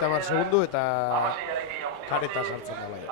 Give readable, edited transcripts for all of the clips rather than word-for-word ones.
30 segundu eta kareta sartzen da bai.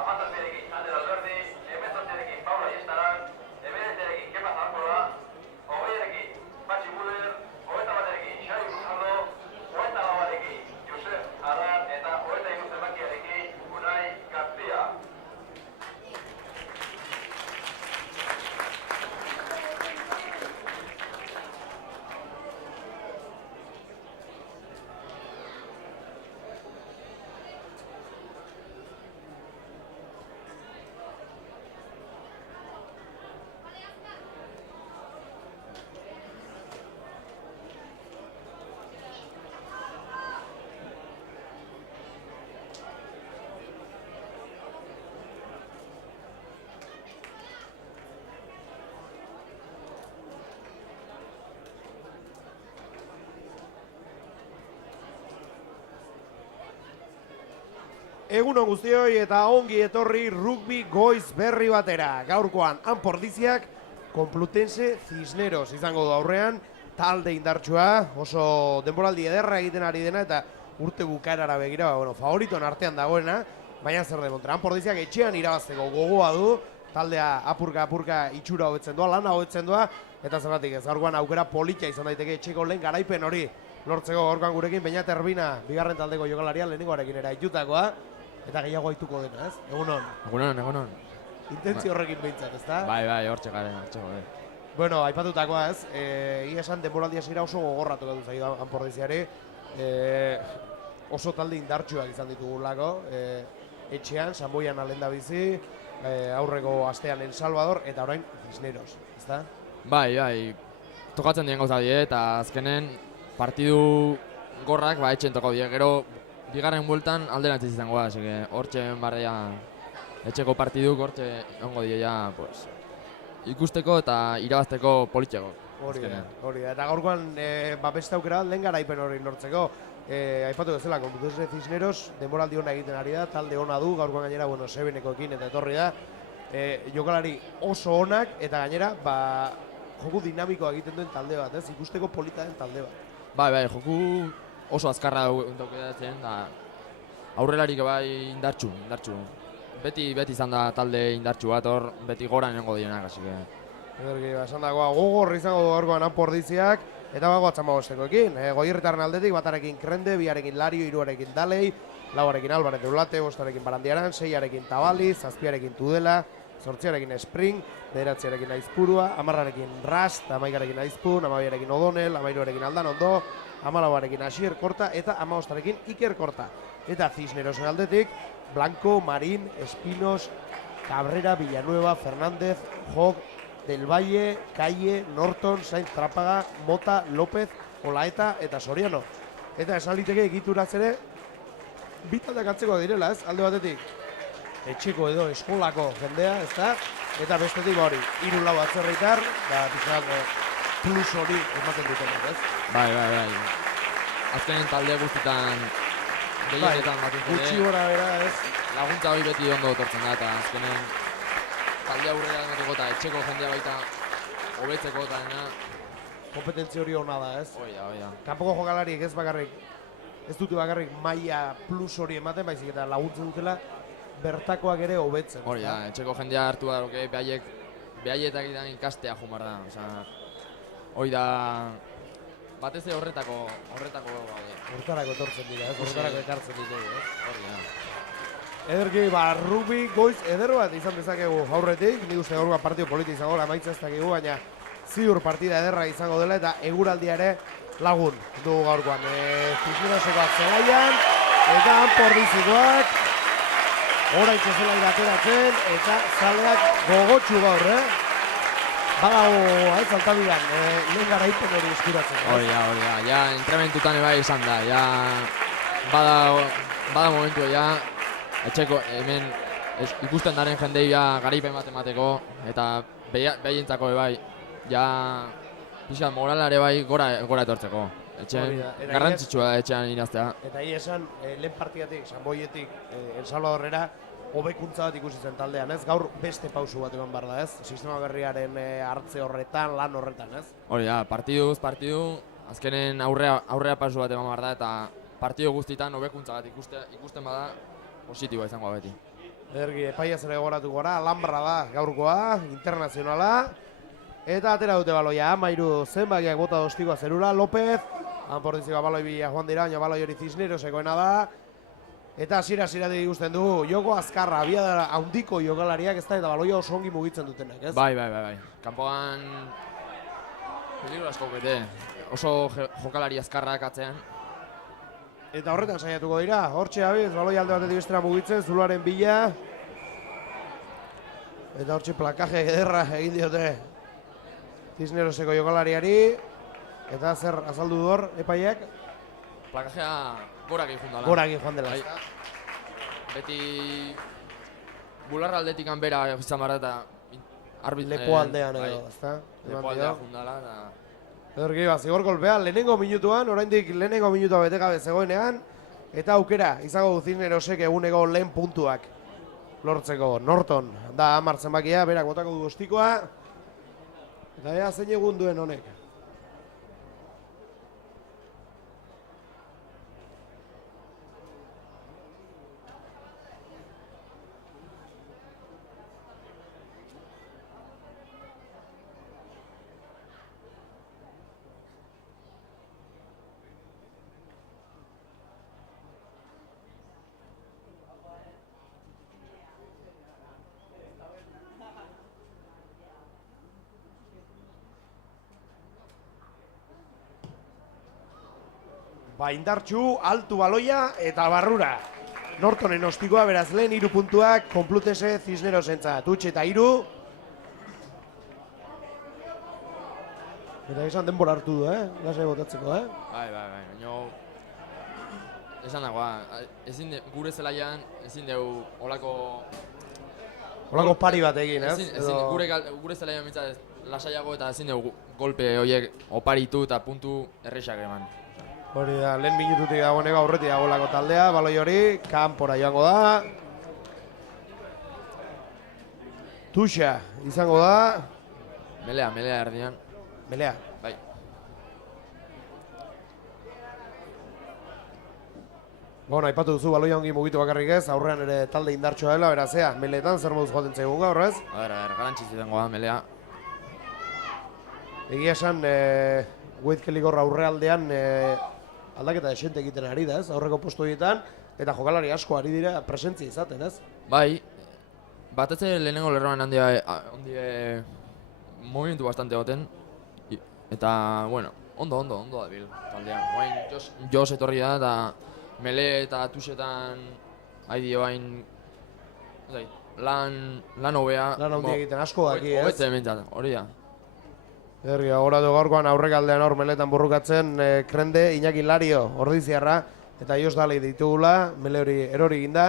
Egunon guztioi eta ongi etorri rugby goiz berri batera. Gaurkoan Anpordiziak Complutense Cisneros izango du aurrean, talde indartsua, oso denboraldi ederra egiten ari dena eta urte bukaerara begira, favoritoen artean dagoena, baina zer demontra. Anpordiziak etxean irabazteko gogoa du, taldea apurka itxura hobetzen doa, lana hobetzen doa, eta zergatik ez gaurkoan aukera polita izan daiteke etxeko lehen garaipen hori lortzeko gaurkoan gurekin, baina Terbina, bigarren taldeko jokalaria lehenengoarekin era itutakoa. Eta gehiago haituko dena, ez? Egunon. Egunon. Intentzio horrekin behintzat, ezta? Bai, hortxe garen. Bueno, aipatutakoa ez, ia esan denboraldi hasiera oso gogorra tokatu zaidu Anpordiziari. Oso talde indartsuak izan ditugulako, etxean, Sanboian alenda bizi, aurreko astean El Salvador, eta orain Cisneros, ezta? Bai, tokatzen dien gauza die, eta azkenen partidu gorrak etxen toko die, gero bigarren bueltan alderantziz izango da, hortxe barria etxeko partiduk hortxe ongo die ja, ikusteko eta irabazteko politxeko. Hori da, eta gaurkoan beste aukera lehen garaipen hori lortzeko. Aipatu bezala, Complutense Cisneros denboraldi hona egiten ari da, talde ona du, gaurkoan gainera, Sebenekoekin eta etorri da. Jokalari oso onak eta gainera, joku dinamikoa egiten duen talde bat, ez? Ikusteko polita den talde bat. Bai, joku oso azkarra daukedatzen, da aurrelarik bai indartsu. Beti izan da talde indartsu bat, hor beti gora nengo dienak, hasi que. Ederki, esan dagoa, gogor izango du gaurkoan Anpordiziak, eta bagoatzen bagostekoekin. Goierritarren aldetik, batarekin Krende, biarekin Lario, hiruarekin Dalei, lauarekin Alvarez de Ulate, bostarekin Barandiaran, seiarekin Tabali, zazpiarekin Tudela, zortziarekin Spring, bederatziarekin Aizpurua, 10arekin Rast, 11arekin Aizpun, 12arekin Odonel, 13arekin Aldanondo, 14arekin Asier Korta eta 15arekin Iker Korta. Eta Cisnerosen aldetik, Blanco, Marín, Espinos, Cabrera, Villanueva, Fernández, Jog, Del Valle, Calle, Norton, Sainz Trápaga, Mota, López, Olaeta eta Soriano. Eta esan liteke egituraz ere, bitaldeak atzeko direla, ez? Alde batetik, etxeko edo eskolako jendea, ez da? Eta bestetik hori, 3-4 atzerritar, da pixkat plus hori ematen dutenak, ez? Bai. Azkenen talde guztietan gehienetan batez ere. Gutxi gora bera, ez? Laguntza hori beti ondo etortzen da, eta azkenen talde aurrera emateko eta etxeko jendea baita hobetzeko eta dena. Kompetentzia hori hona da, ez? Hoi da. Kanpoko jokalariek ez dute bakarrik maila plus hori ematen, baizik eta laguntzen dutela bertakoak ere hobetzen. Hori da, etxeko jendea hartu da, behaietak idan ikastea jumar da. Hoi da, batez ere horretako gaude. Hortarako etortzen dira, ez? Hortarako ekartzen dira, ez? Hori da. Ederki, rugby goiz eder bat izan dezakegu aurretik, nik uste gaur partido politi izango dela, emaitza ez dakigu, baina ziur partida ederra izango dela eta eguraldia ere lagun du gaurkoan. Cisnerosekoak zelaian, eta Anpordizikoak oraintxe zelai ateratzen, eta zaleak gogotsu gaur, Badago, altabidan, lehen garaipen hori eskuratzen. Hori da, ja entrementutan ebai izan da, ja bada momentu, ja etxeko hemen ikusten daren jendei garaipen bat emateko, eta behientzako ebai, ja pixka moralare bai gora etortzeko. Etxean garrantzitsua da etxean iraztea. Eta esan, lehen partidatik, Sanboietik, El Salvadorrera, hobekuntza bat ikusi zen taldean, ez? Gaur beste pausu bat eman behar da, ez? Sistema berriaren hartze horretan, lan horretan, ez? Hori da, partidu, azkenen aurrea pausu bat eman behar da, eta partidu guztietan hobekuntza bat ikusten bada positiboa izango beti. Ederki, epaiaz ere goratu gora, Alhambra da gaurkoa, internazionala, eta atera dute baloia, 13 zenbakiak bota dostikoa zerura, López, Anpordizikoa baloi bila joan dira, baina baloi hori Cisnerosekoena da, eta hasiera-hasieratik ikusten dugu, joko azkarra, abiadura handiko jokalariak ez da, eta baloia oso ongi mugitzen dutenak, ez? Bai. Kanpoan peligro asko bete, oso jokalari azkarrak atzean. Eta horretan saiatuko dira, hortxe abiz, baloi alde batetik bestera mugitzen, zuloaren bila. Eta hortxe plakaje ederra egin diote Cisneroseko jokalariari. Eta zer azaldu du hor, epaiek? Plakajea gorakin joan dela. Gorakin joan dela. Beti bularra aldetik bera izan behar da eta lepo aldean edo, ezta? Lepo aldean joan dela eta... Ederki, zigor golpea, lehenengo minutuan, oraindik lehenengo minutua betekabe zegoenean, eta aukera izango du Cisnerosek eguneko lehen puntuak lortzeko. Norton da 10 zenbakia, berak botako du ostikoa, eta ea zein egun duen honek. Indartxu, altu baloia eta barrura. Nortonen ostikoa, beraz lehen 3 puntuak, Konplutese Cisnerosentzat. Utxe eta 3. Eta esan denbora hartu du, lasai botatzeko, Bai, baina... Esan dagoa, gure zelaian ezin dugu olako pari bat egin, Gure zelaian mitzat lasaiago eta ezin dugu golpe horiek oparitu eta puntu errexak eman. Hori da, lehen minututik dagoeneko aurretik dagoelako taldea, baloi hori, kanpora joango da. Tuxa izango da. Melea erdian. Melea. Bai. Bueno, aipatu duzu baloia ongi mugitu bakarrik ez, aurrean ere talde indartsoa dela, berazea, meleetan zer moduz joaten zaigun gaur, ez? Garantziz izango da, melea. Egia esan, Guaizkeligorra aurrealdean aldaketa desente egiten ari da, ez? Aurreko postu horietan, eta jokalari asko ari dira presentzia izaten, ez? Bai, batez ere lehenengo lerroan handia movimentu bastante goten, eta, bueno, Ondo dabil taldean. Oain Jos etorri da eta Mele eta Tuxetan haidi oain lan hobea. Lan handia egiten asko daki, ez? Hobetze hementzat, hori da. Herri, agoratu gaurkoan aurrekaldean hor Meletan burrukatzen Krende, Iñaki Lario, ordiziarra, eta Jos Dali ditugula, Mele hori erori eginda.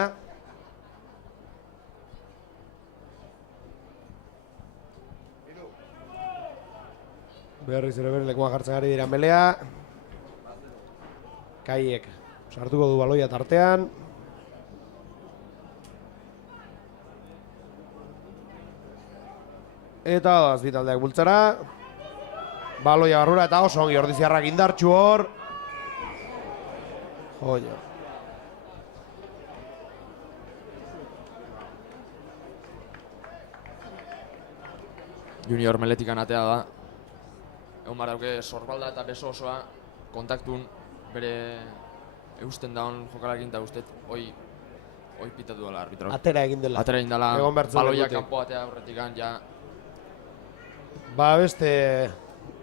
Berriz ere bere lekuan jartzen ari dira Melea. Kaiek sartuko du baloia tartean. Eta doaz bi taldeak bultzara. Baloia barrura eta oso ongi ordiziarrak indartsu hor. Joio. Junior Meletikan atea da. Egon behar dauke sorbalda eta beso osoa kontaktun bere eusten daun jokalarekin eta ustez hoi pitatu dela arbitro. Atera egin dela. Atera egin dela, Egon behar zuen baloia lekutik. kanpo atea aurretikan, ja. Ba beste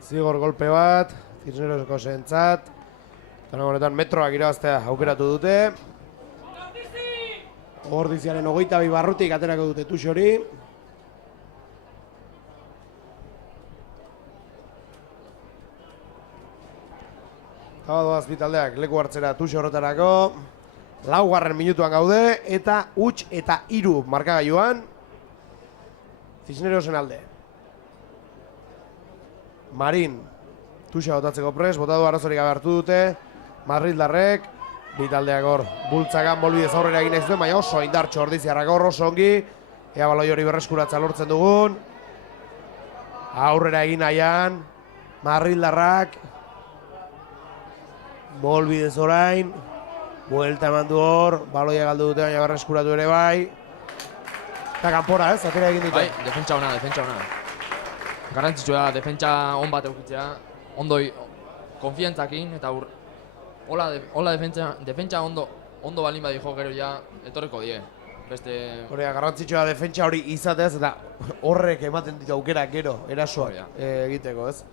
zigor golpe bat, Cisneroseko zentzat. Eta honetan metroak irabaztea aukeratu dute. Ordiziaren 22 barrutik aterako dute Tux hori. Eta doaz bi taldeak leku hartzera Tux horretarako. 4. minutuan gaude eta huts eta 3 markagailuan Cisnerosen alde. Marin, Tuxa botatzeko pres, botatu arazorik gabe hartu dute. Madrildarrek, bi taldeak hor bultzakan bolbidez aurrera egin ez duen, baina oso indartxo ordiziarrak hor oso ongi. Ea baloi hori berreskuratza lortzen dugun. Aurrera egin nahian, Madrildarrak. Bolbidez orain. Buelta eman du hor, baloia galdu dute, baina berreskuratu ere bai. Eta kanpora ez, atera egin dute. Bai, defentsa ona. Garrantzitsua da, defentsa on bat eukitzea, ondoi konfiantzakin eta hola defentsa ondo balin badi jo gero ja etorriko die. Beste... Horea, garrantzitsua da defentsa hori izateaz eta horrek ematen ditu aukera gero, erasoak egiteko, ez?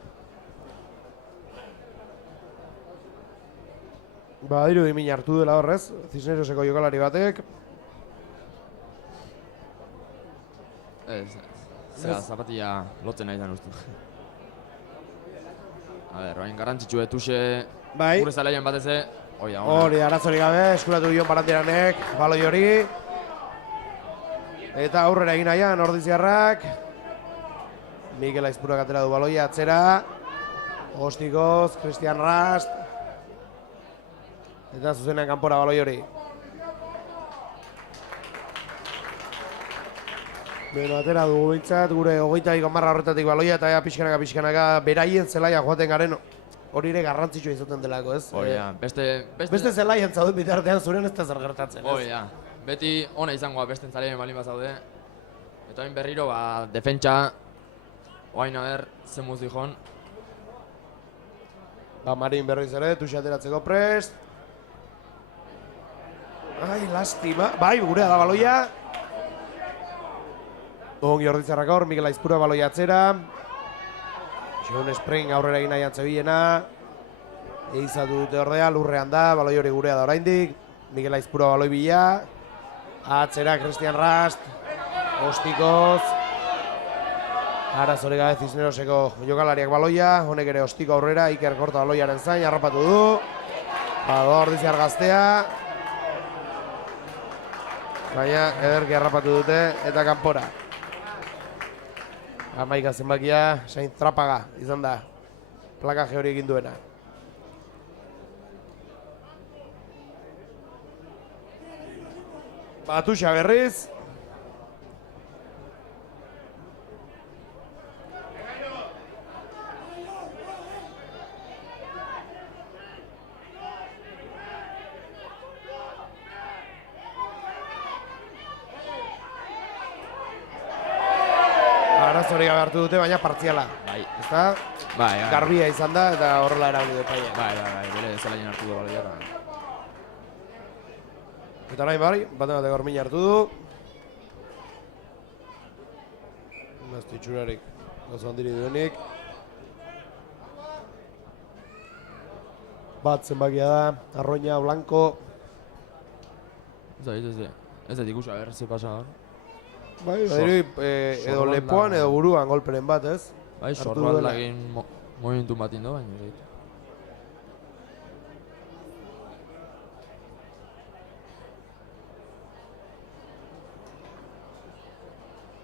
Ba, diru dimin hartu dela horrez, Cisneroseko jokalari batek. Zera, zapatilla lotzen nahi zan uste. A ber, oain garrantzitsue Tuxe Bai. gure zelaien batez Hori, arazorik gabe, eskuratu Jon Barandiranek, baloi hori. Eta aurrera egin nahian, ordiziarrak. Mikel Aizpurak atera du baloia atzera. Ostikoz, Christian Rast. Eta zuzenean kanpora baloi hori. Beno, atera dugu bintzat, gure 22 horretatik baloia eta pixkanaka beraien zelaia joaten garen hori ere garrantzitsua izaten delako, ez? Hori da, Beste zelaien zauden bitartean zuren ez da zer gertatzen, ez? Hori da, beti ona izangoa besten zaleien balin bazaude. Eta hain berriro, defentsa, oain aber, zemuz dihon. Ba, Marin berriz ere, Tuxa ateratzeko prest. Ai, lastima. Bai, gurea da baloia. Ongi orditzarrak hor, Mikel Aizpura baloia atzera. John Spring aurrera egin nahi atzebilena. Eizatu dute ordea, lurrean da, baloi hori gurea da oraindik. Mikel Aizpura baloi bila. Atzera Christian Rast. Ostikoz. Arazore gabe Cisneroseko jokalariak baloia. Honek ere Ostiko aurrera, Iker Korta baloiaren zain, harrapatu du. Bado ordiziar gaztea. Baina ederki harrapatu dute eta kanpora. Amaika zenbakia, Sainz Trapaga izan da. Plakaje hori egin duena. Tuxa berriz. Hori gabe hartu dute, baina partziala. Bai. Ezta? Bai. Garbia izan da eta horrela erabili dut paia. Bai, bere zelaien hartu du baloia. Eta nahi bai, bate gormin hartu du. Maztu itxurarik, oso handiri duenik. Bat zenbakia da, Arroña, Blanco. Ez da ikusi, ze pasa hor. Bai, edo lepoan edo buruan golperen bat, ez? Bai, Sorbaldakin movimentu bat indo, baina ez.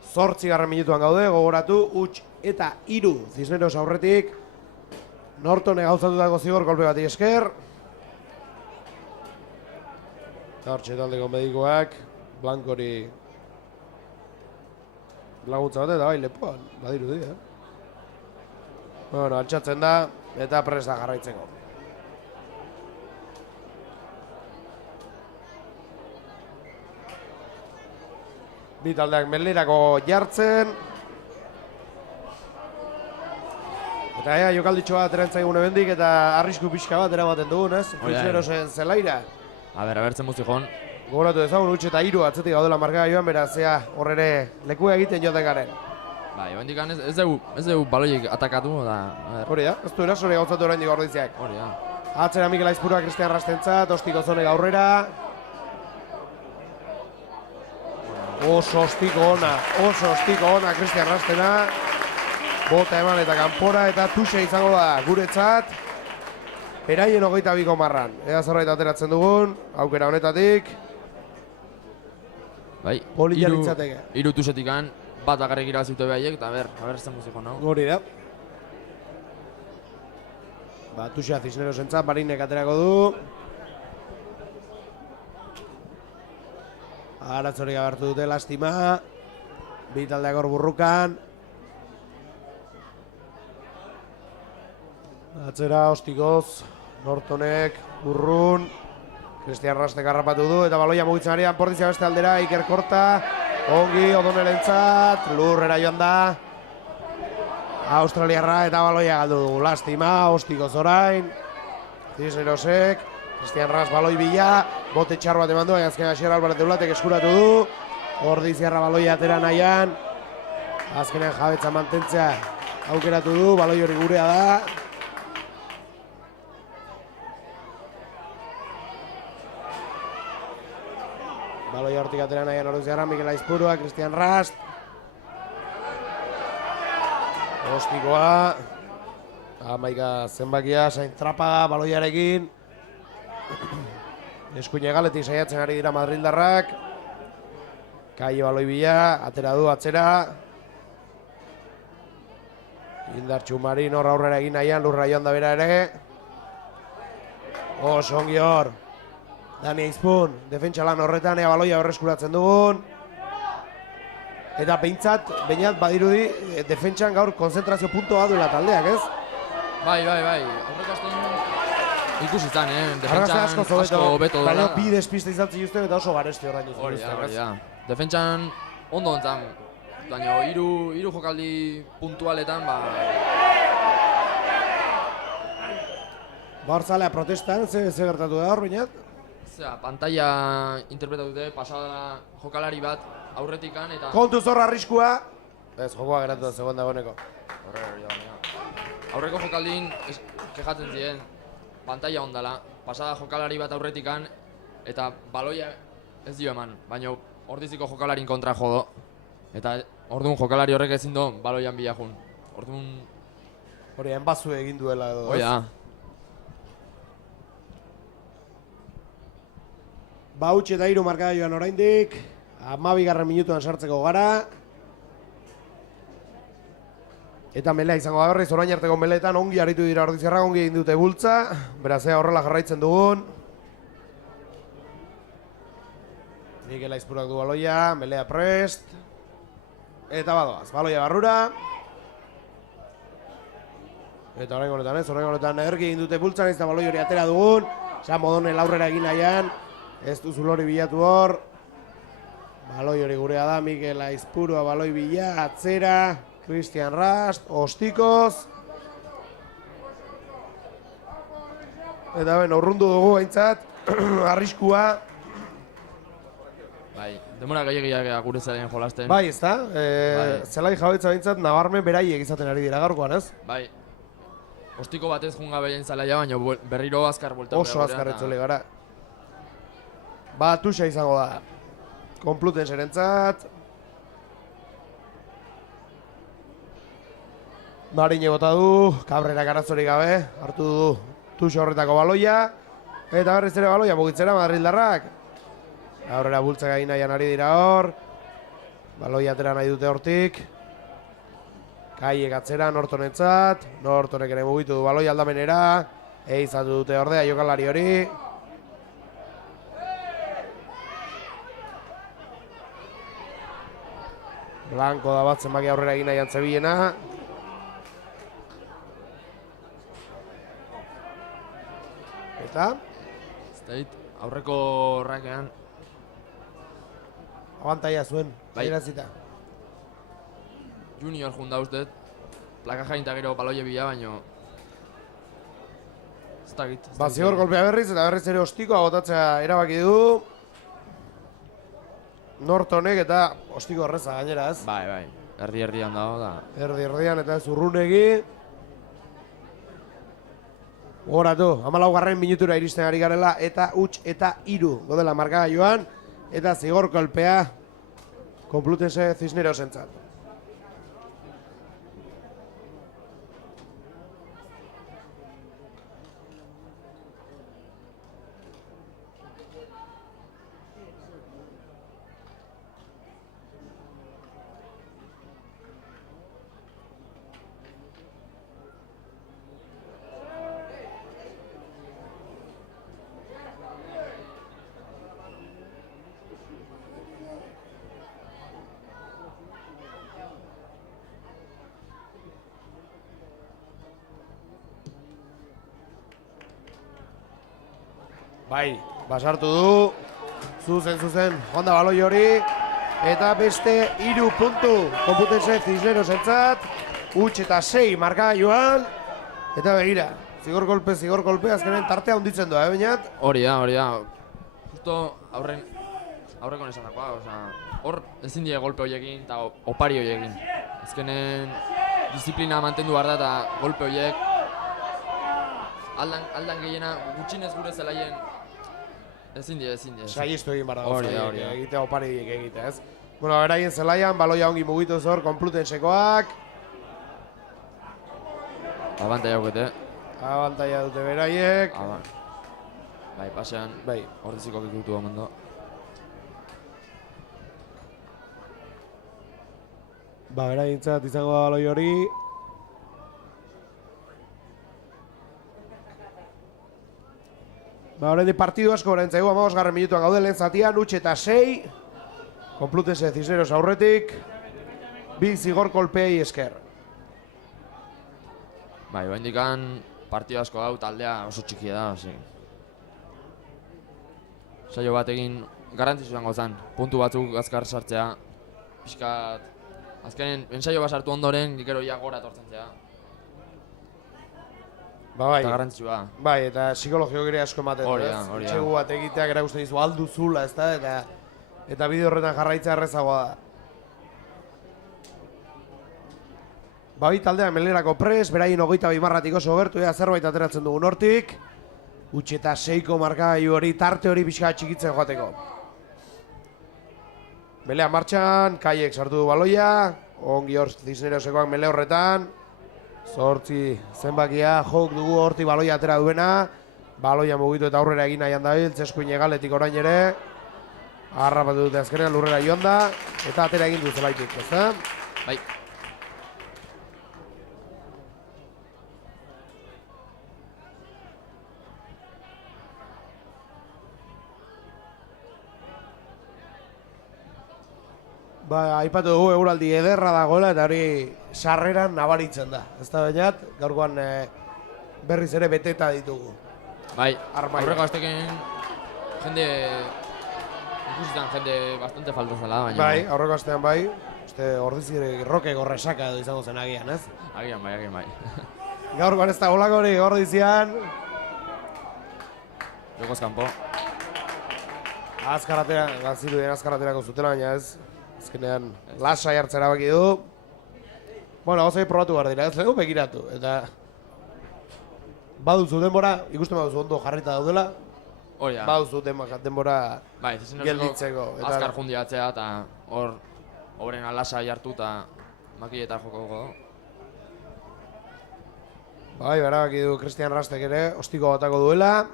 Zortzigarren minutuan gaude, gogoratu, huts eta 3 Cisneros aurretik. Nortone gauzatutako zigor kolpe bati esker. Hortxe taldeko medikoak, Blancori laguntza bat eta bai lepoan, badirudi, Bueno, altxatzen da eta presta jarraitzeko. Bi taldeak melerako jartzen. Eta ea jokalditxo bat erantzaigun ebendik eta arrisku pixka bat eramaten dugun, ez? Cisnerosen zelaira. A ber, zen muzikon. Gogoratu dezagun, huts eta 3 atzetik gaudela marka joan, beraz, ea, horrere lekua egiten joaten garen. Bai, oendik ez dugu baloiek atakatu, da... Hori da, ez du erasore gauzatu oraindik ordiziak. Hori da. Atzera Mikel Aizpurua Kristian Rastentzat, ostiko zone aurrera. Oso ostiko ona Kristian Rastena. Bota eman eta kanpora eta tuxe izango da guretzat. Beraien 22 marran. Ea zerbait ateratzen dugun, aukera honetatik. Bai, Polilla litzateke. 3 tusetikan, bat bakarrik irabazite behaiek, eta ber zen muziko nago. Hori da. Tuxea Cisnerosentzat, Barinek aterako du. Aratzorik abertu dute, lastima. Bi taldeak hor burrukan. Atzera, ostikoz, Nortonek, Burrun. Kristian Rastek harrapatu du eta baloia mugitzen arian Portizia beste aldera, Iker Korta. Ongi, Odonerentzat, lurrera joan da. Australiarra eta baloia galdu dugu, lastima, ostikoz orain. Cisnerosek, Kristian Ras baloi bila, bote txar bat eman du, azken Asier Alvarez de Ulatek eskuratu du. Ordiziarra baloia atera nahian. Azkenean jabetza mantentzea aukeratu du, baloi hori gurea da. Baloi hortik atera nahian Ordiziarra, Mikel Aizpurua, Kristian Rast. Ostikoa. Amaika zenbakia, Sainz Trapaga baloiarekin. Eskuine galetik saiatzen ari dira madrildarrak. Kai baloi bila, atera du atzera. Indartxu Marin hor aurrera egin nahian, lurra joan da bera ere. Oso ongi hor. Dani Aizpun, defentsa lan horretan, ea baloia horreskuratzen dugun. Eta behintzat badirudi, defentsan gaur konzentrazio puntoa duela taldeak, ez? Bai. Horreko azten ikusi izan, defentsan asko hobeto baina dela. bi despiste izaltzen justuen eta oso garesti orain Hori da. Defentsan ondo ontzan, baina hiru jokaldi puntualetan, Barzalea protestan, ze gertatu da hor, bainat? Pantalla interpretatu dute, pasada jokalari bat aurretikan eta... Kontu zorra arriskua! Ez, jokoa geratu da zegoen dagoeneko. Aurreko jokaldin kejatzen ziren, pantalla ondala, pasada jokalari bat aurretikan eta baloia ez dio eman, baina ordiziko jokalarin kontra jodo. Eta orduan jokalari horrek ezin do baloian bilajun. Orduan... Hori, enbazu egin duela edo, Hoi da. Huts eta 3 markada joan oraindik. 12. minutuan sartzeko gara. Eta melea izango da berriz, orain arteko meleetan ongi aritu dira Ordiziarrak, ongi egin dute bultza. Beraz, horrela jarraitzen dugun. Mikel Aizpurak du baloia, melea prest. Eta badoaz, baloia barrura. Eta orain honetan ergi egin dute bultzan, ez da baloi hori atera dugun. Modone aurrera egin nahian. Ez duzu lori bilatu hor. Baloi hori gurea da, Mikel Aizpurua baloi bila, atzera. Kristian Rast, ostikoz. Eta ben, urrundu dugu haintzat, arriskua. Bai, demora gehiagiak gure zaren jolasten. Bai, ez da? Zelai jabetza haintzat, nabarmen beraiek izaten ari dira gaurkoan, ez? Bai. ostiko batez junga behien zalaia, baina berriro azkar buelta. Oso azkar etzule gara. Tuxa izango da. Complutenserentzat. Marine bota du, Cabrera arazorik gabe, hartu du Tuxa horretako baloia. Eta berriz ere baloia mugitzera madrildarrak. Aurrera bultzak egin nahian ari dira hor. Baloia atera nahi dute hortik. Kaiek atzera Nortonetzat. Nortonek ere mugitu du baloia aldamenera. Eizatu dute ordea jokalari hori. Blanco da bat zenbaki aurrera egin nahian zebilena. Eta? Aurreko rakean abantaia zuen, adierazita. Junior junda uste, plaka jainta gero baloie bila, baino ez dakit. Zigor golpea berriz eta berriz ere ostikoa botatzea erabaki du Nortonek eta ostiko horreza gainera ez. Bai, erdi-erdian dago da. Erdi-erdian eta ez urrunegi. Goratu, 14. minutura iristen ari garela eta huts eta 3 godela markagailuan eta zigor kolpea Complutense Cisnerosentzat. Bai, basartu du, zuzen, Honda baloi hori, eta beste 3 puntu Complutense Cisnerosentzat, huts eta 6 markagailuan, eta begira, zigor kolpe, azkenen tartea hunditzen doa, bainat? Hori da, justo aurreko nesan dakoa, hor ezin die golpe horiekin eta opari horiekin. Azkenen disiplina mantendu behar da eta golpe horiek aldan gehiena gutxinez gure zelaien ezin die. Saieztu egin behar da, hori. egitea opari egitea, ez? Bueno, beraien zelaian, baloia ongi mugitu zor, Complutensekoak. Abantaia haukete. Abantaia dute beraiek. Bai, pasean, ordiziko kikutu omondo. Beraientzat izango da baloi hori. Horrein partidu asko horrein zaigu, 15. minutuan gaude lehen zatian, huts eta 6. Complutense Cisneros aurretik. 2 zigor kolpeei esker. Bai, indikan partidu asko hau taldea oso txikia da, saio bat egin garantzizu zango zen, puntu batzuk azkar sartzea, pixkat, azkenen ensaio bat sartu ondoren, gero ja gora tortzen zea. Bai, eta garrantzitsua. Bai, eta psikologio gire asko ematen du, ez? Hori da. Txegu bat egiteak erakusten dizu aldu zula, ez da? Eta bide horretan jarraitza errezagoa da. Bai, taldean melerako pres, beraien 22 marratik oso bertu, zerbait ateratzen dugun hortik. Huts eta 6ko markagailu hori, tarte hori pixka txikitzen joateko. Melea martxan, Kaiek sartu du baloia, ongi hor Cisnerosekoak mele horretan. 8 zenbakia, jok dugu hortik baloia atera duena. Baloia mugitu eta aurrera egin nahian dabil, Txeskuin egaletik orain ere. Harrapatu dute azkenean lurrera joan da, eta atera egin du zelaitik, ez da? Bai. Aipatu dugu eguraldi ederra dagoela eta hori sarreran nabaritzen da. Ez da bainat, gaurkoan berriz ere beteta ditugu. Bai, aurreko azteken jende bastante falta zela, baina... Bai, aurreko astean bai. Ordizire roke gorresaka edo izango zen agian, ez? Agian bai. Gaurkoan ez da golako hori ordizian. Jokoz kanpo. Azkaraterako zutela, baina ez. Azkenean lasai hartzera baki du. Bueno, gozai probatu behar dira, ez lehu begiratu. Eta Baduzu denbora, ikusten baduzu ondo jarrita daudela, Hori da. baduzu denbora Bai, gelditzeko. azkar jundiatzea eta hor horren alasai hartu eta makileta jokoko. Bai, berabaki du Christian Rastek ere, ostiko batako duela.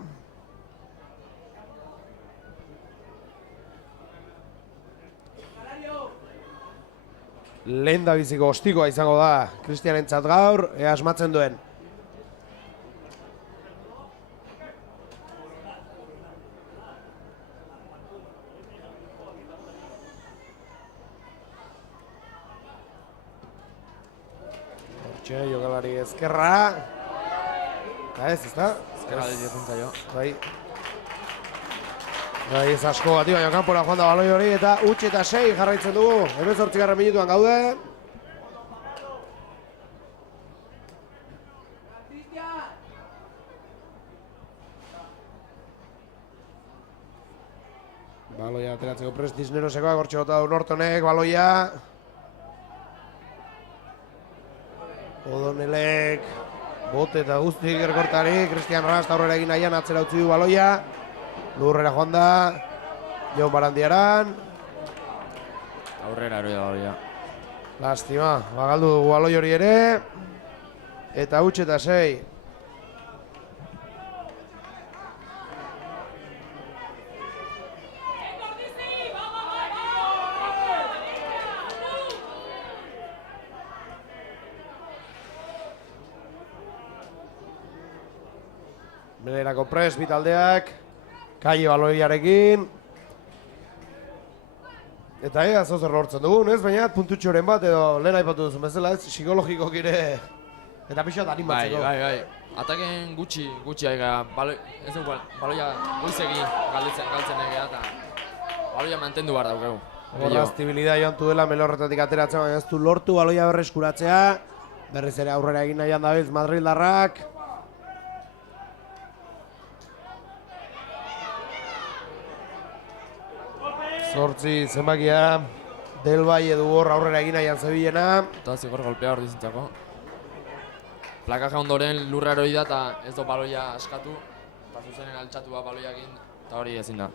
Lehen da biziko ostikoa izango da Christianentzat gaur, ea asmatzen duen. Hortxe, jokalari ezkerra. Eta ezta? Ezkerra dira jo. Bai. Bai, ez asko bati, baina kanpora joan da baloi hori eta huts eta 6 jarraitzen dugu. 18. minutuan gaude. Baloia ateratzeko prest Disnerosekoak, hortxe bota du Nortonek, baloia. Odonelek, bote eta guztik erkortari, Christian Rast aurrera egin nahian atzera utzi du baloia. Lurrera joan da, Jon Barandiaran. Aurrera eroi da baloia. Lastima, bagaldu dugu baloi hori ere. Eta huts eta 6. Belerako pres, bitaldeak, Kaie baloiarekin. Eta ega zozer lortzen dugun, ez? Baina puntutxoren bat edo lehen aipatu duzun bezala, ez? Psikologikok ere eta pixat animatzeko. Bai. Ataken gutxi aiga, ez dugu, baloia goizegi galtzen egea eta baloia mantendu behar daukegu. Horraztibilidad joan du dela melorretatik ateratzen, baina ez du lortu baloia berreskuratzea. Berriz ere aurrera egin nahian dabiltz Madrildarrak. Zortzi zenbakia Del Valle du hor aurrera egin nahian zebilena. Eta zigor golpea hor dizintzako. Plakaja ondoren lurra erori da eta ez do baloia askatu. Eta zuzenen altxatu bat baloia egin, eta hori ezin da.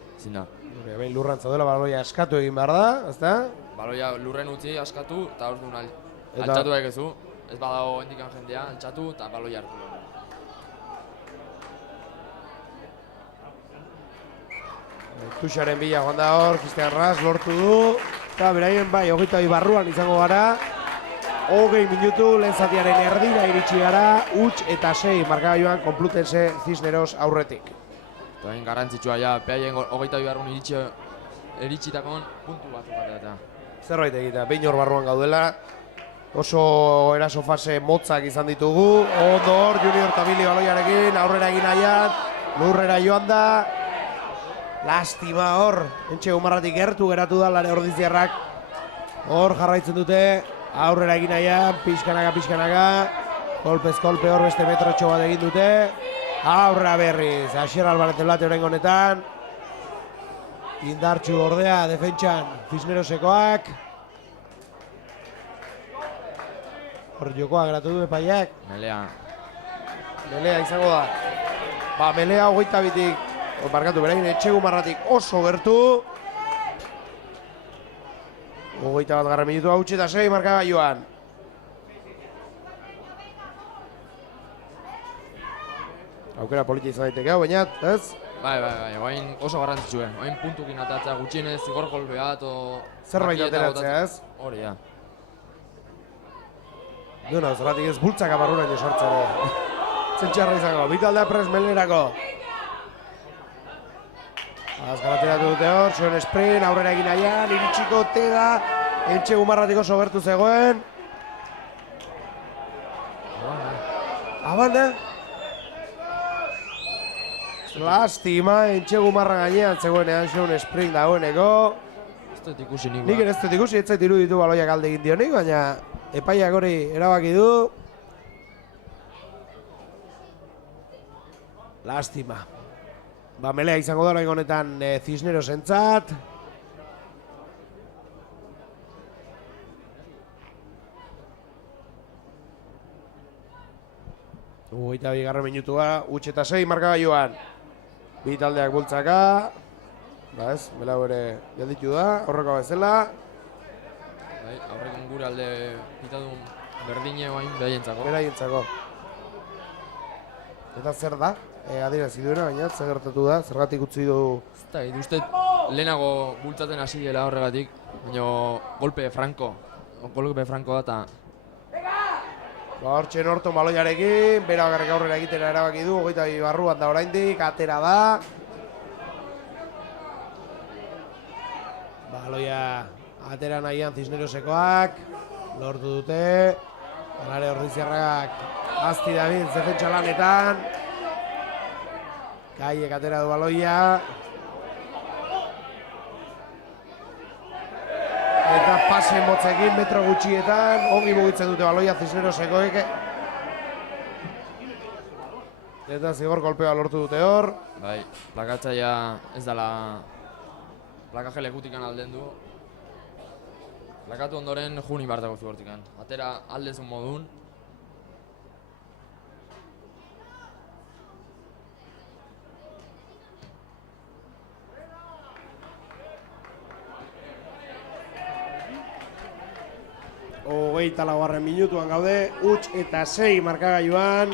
Behin lurran zaudela baloia askatu egin behar da, ezta? Baloia lurren utzi askatu eta hor duen altxatu egezu. Ez badago indikan jendea, altxatu eta baloia hartu. Tuxaren bila joan da hor, Christian Rast lortu du. Eta beraien bai, 22 barruan izango gara. 20 minutu lehen zatiaren erdira iritsi gara. Huts eta 6 markagailuan Complutense Cisneros aurretik. Eta egin garrantzitsua ja, pehaien 22 barruan iritsitakoan puntu batzuk ateratzea. Zerbait egitea, behin hor barruan gaudela. Oso eraso fase motzak izan ditugu. Ondo hor, Junior Tabili baloiarekin, aurrera egin nahian. Lurrera joan da. Lastima hor, entxe umarratik gertu geratu da Lare Ordiziarrak. Hor jarraitzen dute, aurrera egin nahian, pixkanaka. Kolpez kolpe hor beste metrotxo bat egin dute. Aurrera berriz, Asier Albarete Blate orain honetan. Indartxu ordea, defentsan, Cisnerosekoak. Hor jokoa geratu du epaiak. Melea izango da. Ba, melea 22-tik. Barkatu, berain etxegu marratik oso gertu. 21 minutua huts eta 6 markagailuan. Aukera politia izan daiteke hau, baina, ez? Bai, oain oso garrantzitsue. Oain puntukin atatzea gutxienez, zigor kolpea eto... Zerbait ateratzea, ez? Hori, ja. Duena, zeratik ez bultzak amarrunaino sortzare. Zentxarra izango, bitaldea pres Melnerako. Azgarateratu dute hor, zuen sprint, aurrera egin nahian, iritsiko teda, entxe gumarratik oso gertu zegoen. Abana. Lastima, entxe gumarra gainean zegoenean zuen sprint dagoeneko. Ez dut ikusi nik. Nik ere ez dut ikusi, ez zait iruditu baloiak alde egin dionik, baina epaiak hori erabaki du. Lastima. Ba, melea izango da orain honetan Cisnerosentzat. Hogeita bigarren minutua, huts eta 6 markagailuan. Bi taldeak bultzaka. Ba ez, Melau ere gelditu da, aurreko bezala. Bai, aurrekin gure alde pitadun berdine oain beraientzako. Beraientzako. Eta zer da? Adierazi duena, baina zer gertatu da, zergatik utzi du... Eta uste lehenago bultzaten hasi dela horregatik, baina golpe franko da eta... Ba, hortxe Norton baloiarekin, bera bakarrik aurrera egitera erabaki du, 22 barruan da oraindik, atera da. Baloia atera nahian Cisnerosekoak, lortu dute. Alare Ordiziarrak azti dabil defentsa lanetan. Kaiek atera du baloia. Eta pase motzekin metro gutxietan, ongi mugitzen dute baloia Cisnerosekoek. Eta zigor kolpea lortu dute hor. Bai, plakatzaia ez dela plakaje lekutikan alden du. Plakatu ondoren juni bartako zigortikan. Atera aldezun modun. Hogeita laugarren minutuan gaude, huts eta 6 markagailuan.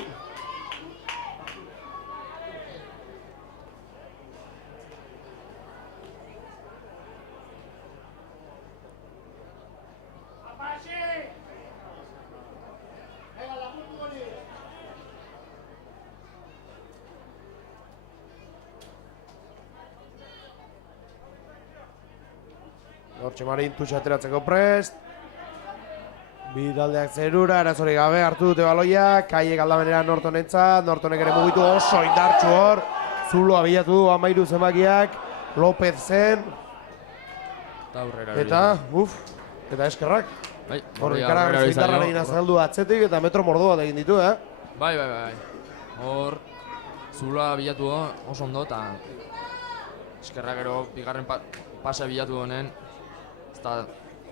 Hortxe Marin tutxa ateratzeko prest. Bi taldeak zerura, arazorik gabe hartu dute baloia. Kaiek aldamenera Nortonentzat, Nortonek ere mugitu oso indartsu hor. Zuloa bilatu du 13 zenbakiak, López zen. Eta, eta eskerrak. Bai, hor ikaragarri indarrarekin azaldu atzetik eta metro mordo bat egin ditu, Bai. Hor, zuloa bilatu du oso ondo eta eskerrak gero bigarren pase bilatu honen.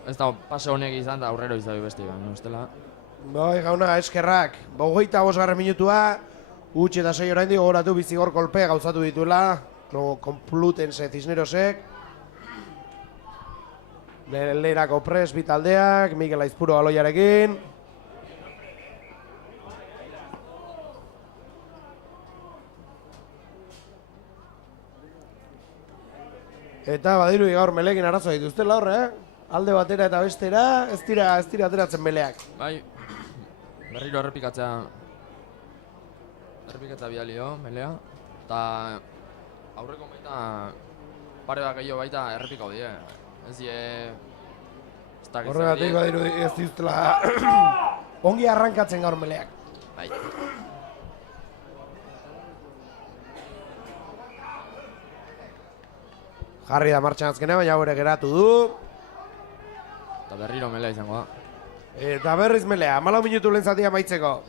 Ez da pase honek izan da aurrero izan besti, bestela. Bai, gauna, eskerrak. 25. minutua, huts eta 6 oraindik gogoratu bizigor kolpe gauzatu dituela. Complutense Cisnerosek. Leherako pres bi taldeak, Mikel Aizpuro baloiarekin. Eta badiru gaur Melekin arazo dituztela horre, alde batera eta bestera, ez dira ateratzen Meleak. Bai, berriro errepikatzea bidalio, Melea. Eta aurreko baita pare bat gehiago baita errepikau die. Ez die... Horregatik badiru ez dituztela ongi arrankatzen gaur Meleak. Bai. Jarri da martxan azkena, baina hori geratu du. Eta berriro Melea izango da. Eta berriz Melea, 14 minutu lehen zatia amaitzeko.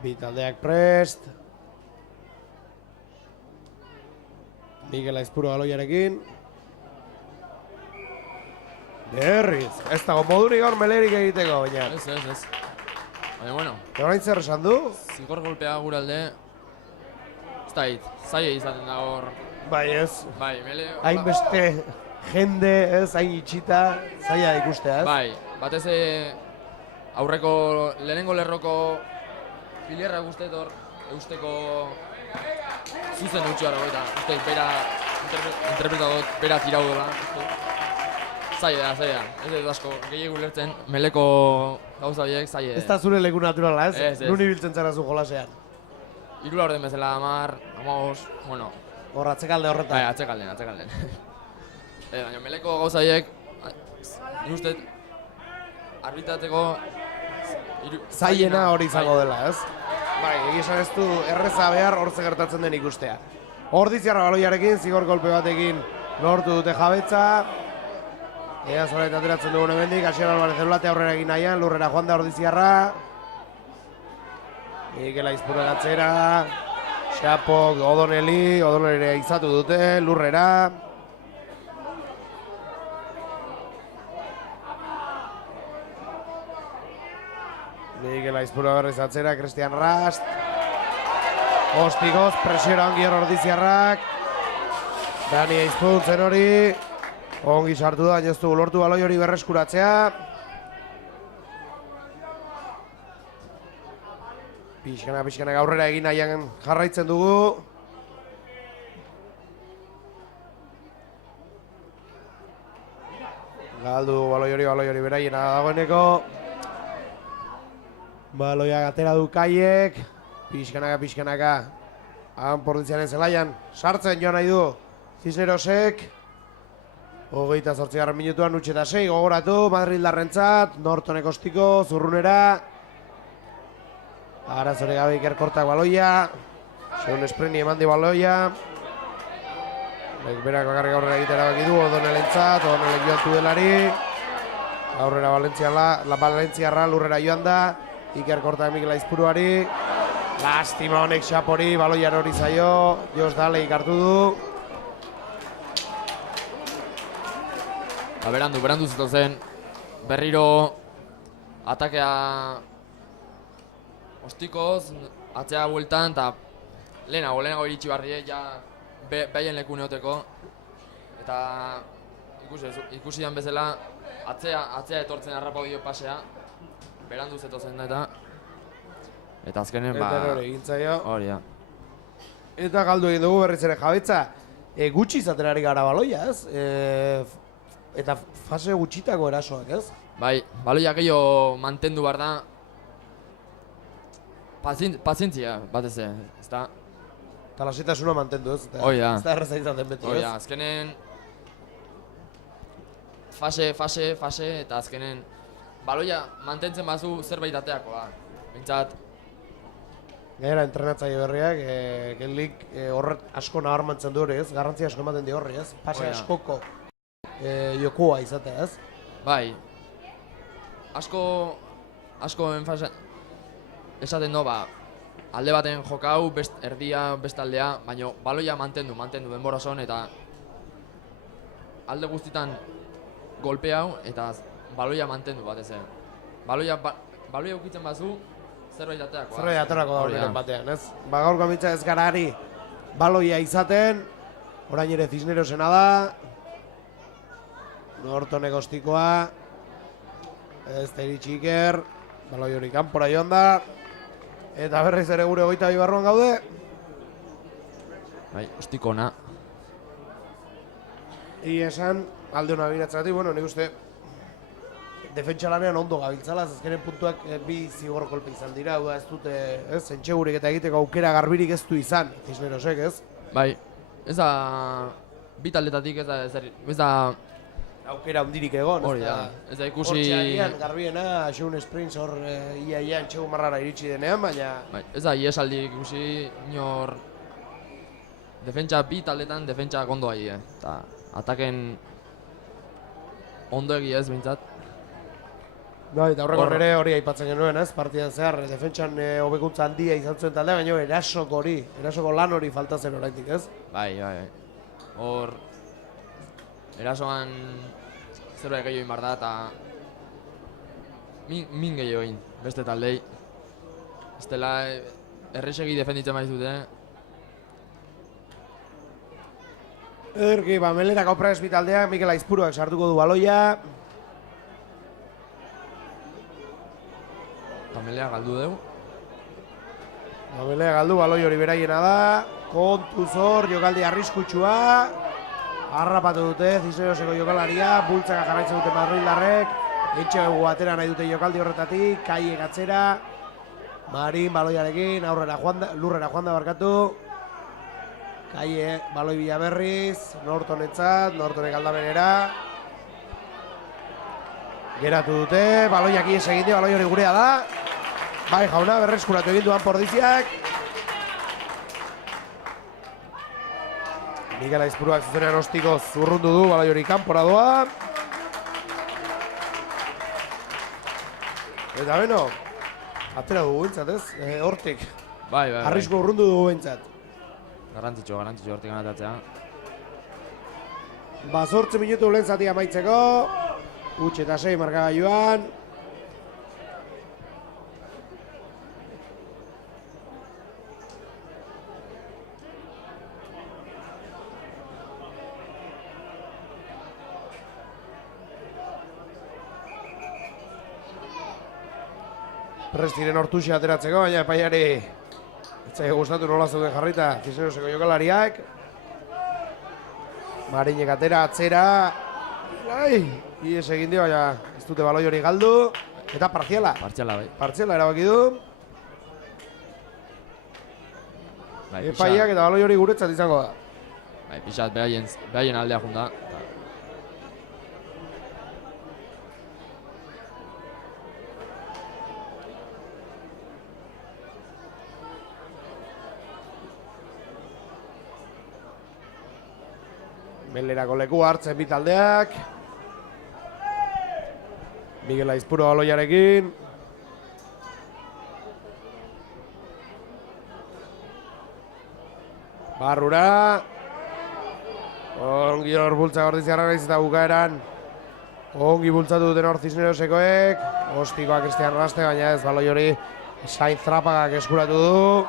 Bi taldeak prest. Mikel Aizpuro baloiarekin. Berriz, ez dago modurik gaur Melerik egiteko, baina. Ez. Baina, bueno. Orain zer esan du? Zigor golpea gure alde. Ez da hit, zaila izaten da hor. Bai ez. Bai, Mele... Hainbeste jende ez, hain itxita, zaila ikustea ez. Bai, batez aurreko lehenengo lerroko filierra guztet hor, eusteko zuzen dutxu gara goita. Uste, bera, interpretagot, bera tirau dola. Zaila. Ez dut asko, gehiago lertzen, Meleko gauza biek, zaila. Ez da zure leku naturala ez? Ez. Nun ibiltzen zara zu jolasean. Irula orden bezala, 10, 15, bueno. Hor, atzekalde horretan. Bai, atzekalden. Baina Meleko gauza biek, nik arbitateko... Zailena hori izango dela, ez? Bai, egizan ez du erreza behar hortze gertatzen den ikustea. Ordiziarra baloiarekin, zigor kolpe batekin lortu dute jabetza. Ea zorait ateratzen dugun hemendik, Asier Alvarez Eulate aurrera egin nahian, lurrera joan da Ordiziarra. Mikel Aizpurua atzera, Xapok, Odoneli izatu dute, lurrera. Mikel Aizpurua berriz atzera, Cristian Rast. Ostikoz, presiora ongi hor Ordiziarrak. Dani Aizpuntzen hori. Ongi sartu da, ez du lortu baloi hori berreskuratzea. Pixkana aurrera egin nahian jarraitzen dugu. Galdu baloi hori beraiena dagoeneko. Baloiak atera du Kaiek. Pixkanaka. Han Pordiziaren zelaian sartzen joan nahi du Cisnerosek. 28. minutuan utxeta 6 gogoratu, Madrildarrentzat, Nortonek ostiko, zurrunera. Arazore gabe Iker Kortak baloia. Segun Espreni emandi baloia. Berak bakarrik aurrera egitera baki du, Odonelentzat, Odonelek joan tudelari. Aurrera Valentziarra lurrera joan da. Iker Kortak Mikel Aizpuruari. Lastima honek Xapori, baloian hori zaio. Jos Daleik hartu du. Berandu zetozen, berriro atakea ostikoz, atzea bueltan, eta lehenago iritsi barrie, ja behien leku neoteko. Eta ikusi dan bezala, atzea etortzen harrapa dio pasea, berandu zetozen da eta azkenen hori da. Eta galdu egin dugu berriz ere jabetza, gutxi izaten ari gara baloia, ez? Eta fase gutxitako erasoak, ez? Bai, baloia gehiago mantendu behar da. Pazientzia batez ez da. Eta lasaitasuna mantendu, ez? Hoi da. Ez da erraza izaten beti, ez? Hoi da, azkenen fase, eta azkenen baloia mantentzen bazu zerbait ateakoa. Bintzat. Gainera, entrenatzaile berriak, gelik horret asko nabarmentzen du hori, ez? Garrantzi asko ematen di horri, ez? Pase askoko jokoa izatea, ez? Bai. Asko enfasa esaten do, alde baten jokau, erdia, bestaldea, baina baloia mantendu denbora zon, eta alde guztitan golpe hau, eta baloia mantendu batez. Baloia ukitzen bazu, zerbait aterako. Zerbait aterako da horren batean, ez? Gaur gamitza ez gara ari baloia izaten, orain ere Cisnerosena da, Nortonek ostikoa, ez da iritsi Iker, baloi hori kanpora joan da, eta berriz ere gure 22 barruan gaude. Bai, ostikona. Esan, alde hona biratzagatik, bueno, nik uste defentsa lanean ondo gabiltzala, azkenen puntuak bi zigor kolpe izan dira, ez dute, ez, entxegurik eta egiteko aukera garbirik ez du izan, Cisnerosek, ez? Bai, ez da, bi taldetatik ez da aukera hundirik egon, ez da ikusi... Hortxean garbiena, Segun Springs hor ia entxegu marrara iritsi denean, baina... Ez da, iesaldi ikusi, inor... Defentsa bi taldetan, defentsa ondo gai, eta ataken ondo egi ez, bintzat. Bai, eta horreko ere hori aipatzen genuen, ez? Partidan zehar, defentsan hobekuntza handia izan zuen taldea, baina erasoko lan hori falta zen oraindik, ez? Bai. Hor... Erasoan zerbait gehiago inbar da, eta min gehiago egin, beste taldei. Ez dela errexegi defenditzen baiz dute. Erki, Melerako presbi taldea, Mikel Aizpuruak sartuko du baloia. Melea galdu dugu. Melea galdu, baloi hori beraiena da. Kontuz hor, jokaldi arriskutsua. Harrapatu dute, Cisneroseko jokalaria, bultzaka jarraitzen dute Madrildarrek. Etxegu atera nahi dute jokaldi horretatik, Kaiek atzera. Marin baloiarekin, lurrera joan da barkatu. Kaie, baloi bila berriz, Nortonetzat, Nortonek aldamenera. Geratu dute, baloiak ies egin baloi hori gurea da. Bai jauna, berreskuratu egin duan Pordiziak. Mikel Aizpuruak zuzenean ostiko zurrundu du, baloi hori kanpora doa. Eta beno, atera dugu bintzat ez, hortik. Bai. Arrisko urrundu dugu bintzat. Garrantzitsu hortik ganatatzea. 8 minutu lehen zati amaitzeko. Huts eta 6 markagailuan. Prestiren hortuxe ateratzeko, baina epaiari etzai gustatu nola zeuden jarrita Cisneroseko jokalariak. Marinek atera atzera. Ies egin dio, baina ez dute baloi hori galdu. Eta partziala. Bai. Partziala erabaki du. Bai, Epaiak eta baloi hori guretzat izango da. Bai, pixat behaien aldea junda. Belerako leku hartzen bi taldeak. Miguel Aizpuro baloiarekin. Barrura. Ongi hor bultza Ordiziarra naiz eta bukaeran. Ongi bultzatu duten hor Cisnerosekoek. Ostikoa Cristian Raste, baina ez baloi hori Sainz Trapagak eskuratu du.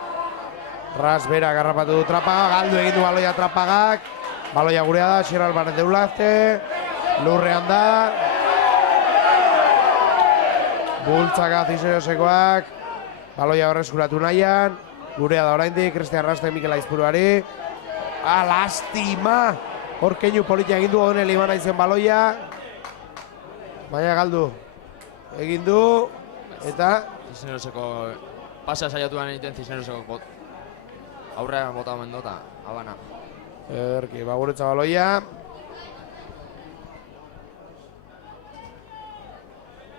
Ras berak harrapatu du Trapaga, galdu egin du baloia Trapagak. Baloia gurea da, Xeral Barret deulazte, lurrean da. Bultzaka Cisnerosekoak, baloia berreskuratu nahian. Gurea da oraindik, Cristian Raste Mikel Aizpuruari. Lastima! Hor keinu politia egin du Odonel Ibana izen baloia. Baina galdu. Egin du, eta... Cisneroseko pasea saiatuan egiten Cisneroseko aurrean bota omen dota, Habana. Erki, baguretza baloia.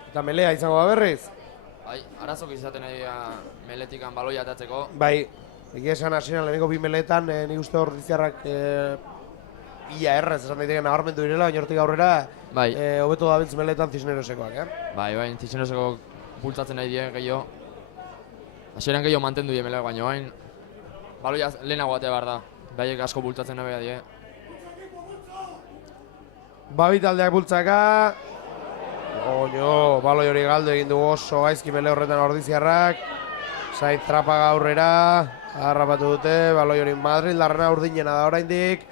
Eta melea izango da berriz. Bai, arazok izaten nahi meletikan baloia atatzeko. Bai, egia esan hasieran lehenengo bi meletan, nik uste hor Ordiziarrak ia erraz esan daiteke nabarmendu direla, baina hortik aurrera Bai. hobeto dabiltz meletan Cisnerosekoak, Bai, Cisneroseko bultzatzen nahi die gehiago. Hasieran gehiago mantendu die meleak, baina bain baloia lehenago batea behar da. Baiek asko bultatzen nahi die. Babi taldeak bultzaka. Oño, baloi hori galdu egin du oso gaizki mele horretan Ordiziarrak. Sainz Trapaga aurrera. Harrapatu dute, baloi hori Madrid, larrena urdinena da oraindik.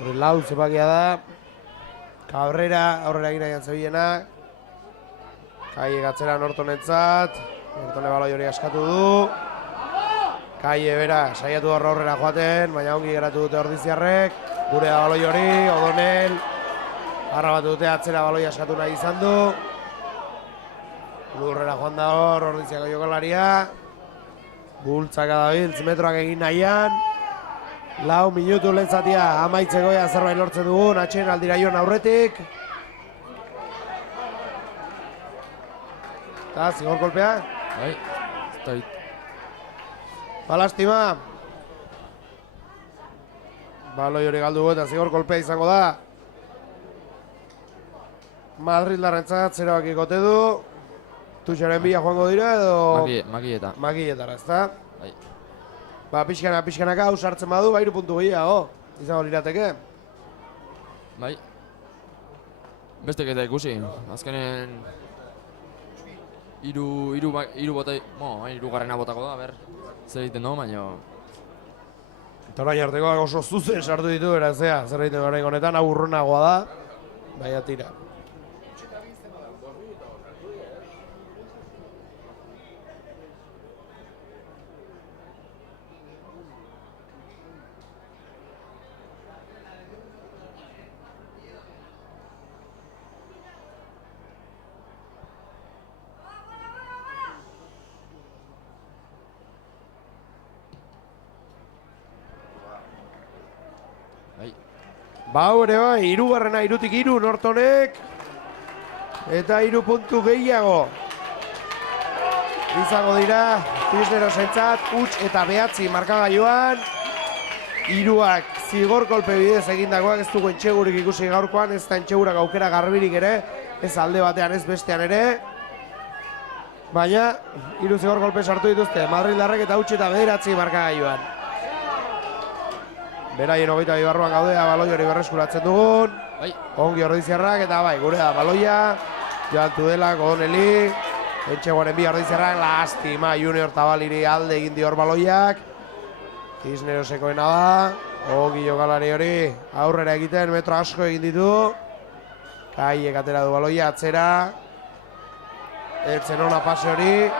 Hori lau zepakia da. Cabrera aurrera egin nahian zebilena. Kaie gatzera Nortonetzat. Nortone baloi hori askatu du. Kaie bera, saiatu horrera joaten, baina ongi geratu dute Ordiziarrek. Gure da baloi hori, Odonel. Harrapatu dute atzera baloi askatu nahi izan du. Lurrera joan da hor, Ordiziako jokalaria. Bultzaka dabiltz, metroak egin nahian. 4 minutu lehen zatia, amaitzeko zerbait lortzen dugun, atxen aldira joan aurretik. Eta zigor kolpea. Bai, Lastima. Baloi hori galdu eta zigor kolpea izango da. Madrid larrentzat zerabakikote du. Tutxaren bila joango dira edo... Makietara, ezta? Bai. Ba, pixkanaka hau sartzen badu, 3 puntu gehiago. Izango lirateke. Bai. Bestek eta ikusi. Azkenen... Hirugarrena botako da, ber. Zer egiten du, baina... Eta orain artekoak oso zuzen sartu ditu, berazea. Zer egiten orain honetan, hau urrunagoa da. Baina tira. Ba, ere bai, 3. 3 Nortonek. Eta 3 puntu gehiago. Izango dira, Cisnerosentzat, huts eta 9 markagailuan. 3ak zigor kolpe bidez egindakoak, ez dugu entxegurik ikusi gaurkoan, ez da entxegurak aukera garbirik ere. ez alde batean ez bestean ere. Baina, 3 zigor kolpe sartu dituzte, Madrildarrek eta utzi eta 9 markagailuan. Beraien 22 barruan gaudea baloi hori berreskuratzen dugun. Bai. Ongi Ordiziarrak eta bai, gure da baloia. Joan Tudela, Goneli. Entxegoaren bi Ordiziarrak, lastima Junior Tabaliri alde egin dior baloiak. Cisnerosekoena da. Ongi jokalari hori aurrera egiten, metro asko egin ditu. Kaiek atera du baloia atzera. Etzen ona pase hori.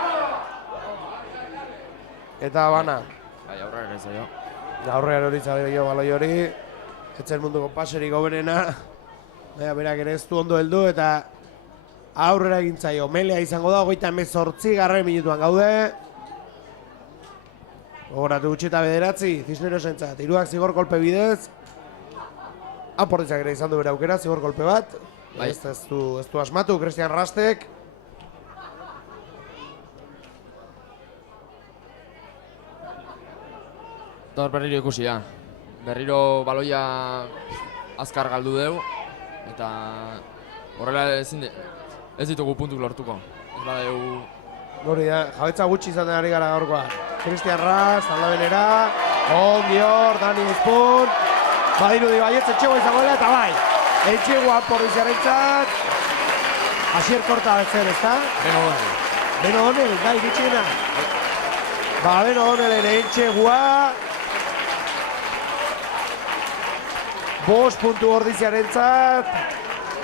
Eta bana. Bai, aurrera ez zaio. Aurrean hori zaio baloi hori. Etzen munduko paserik goberena. Baina berak ere ez du ondo heldu eta aurrera egin zaio. Melea izango da, 38. minutuan gaude. Gogoratu gutxi eta 9, Cisnerosentzat. 3 zigor kolpe bidez. Anporditzak ere izan du bere aukera, zigor kolpe bat. Bai. Ez du asmatu, Cristian Rastek. Eta hor berriro ikusi da. Berriro baloia azkar galdu deu. Eta horrela ez ditugu puntuk lortuko. Ez badeu... Hori da, jabetza gutxi izaten ari gara gaurkoa. Cristian Ras, aldabenera. Ongi hor, Dani Espun. Badirudi baietz etxegoa izango dela eta bai. Etxegoa Pordiziarrentzat. Asier korta betzen, ezta? Beno hori. Beno honel, da iritxena. Ba, beno honel ere etxegoa. 5 puntu Ordiziarrentzat.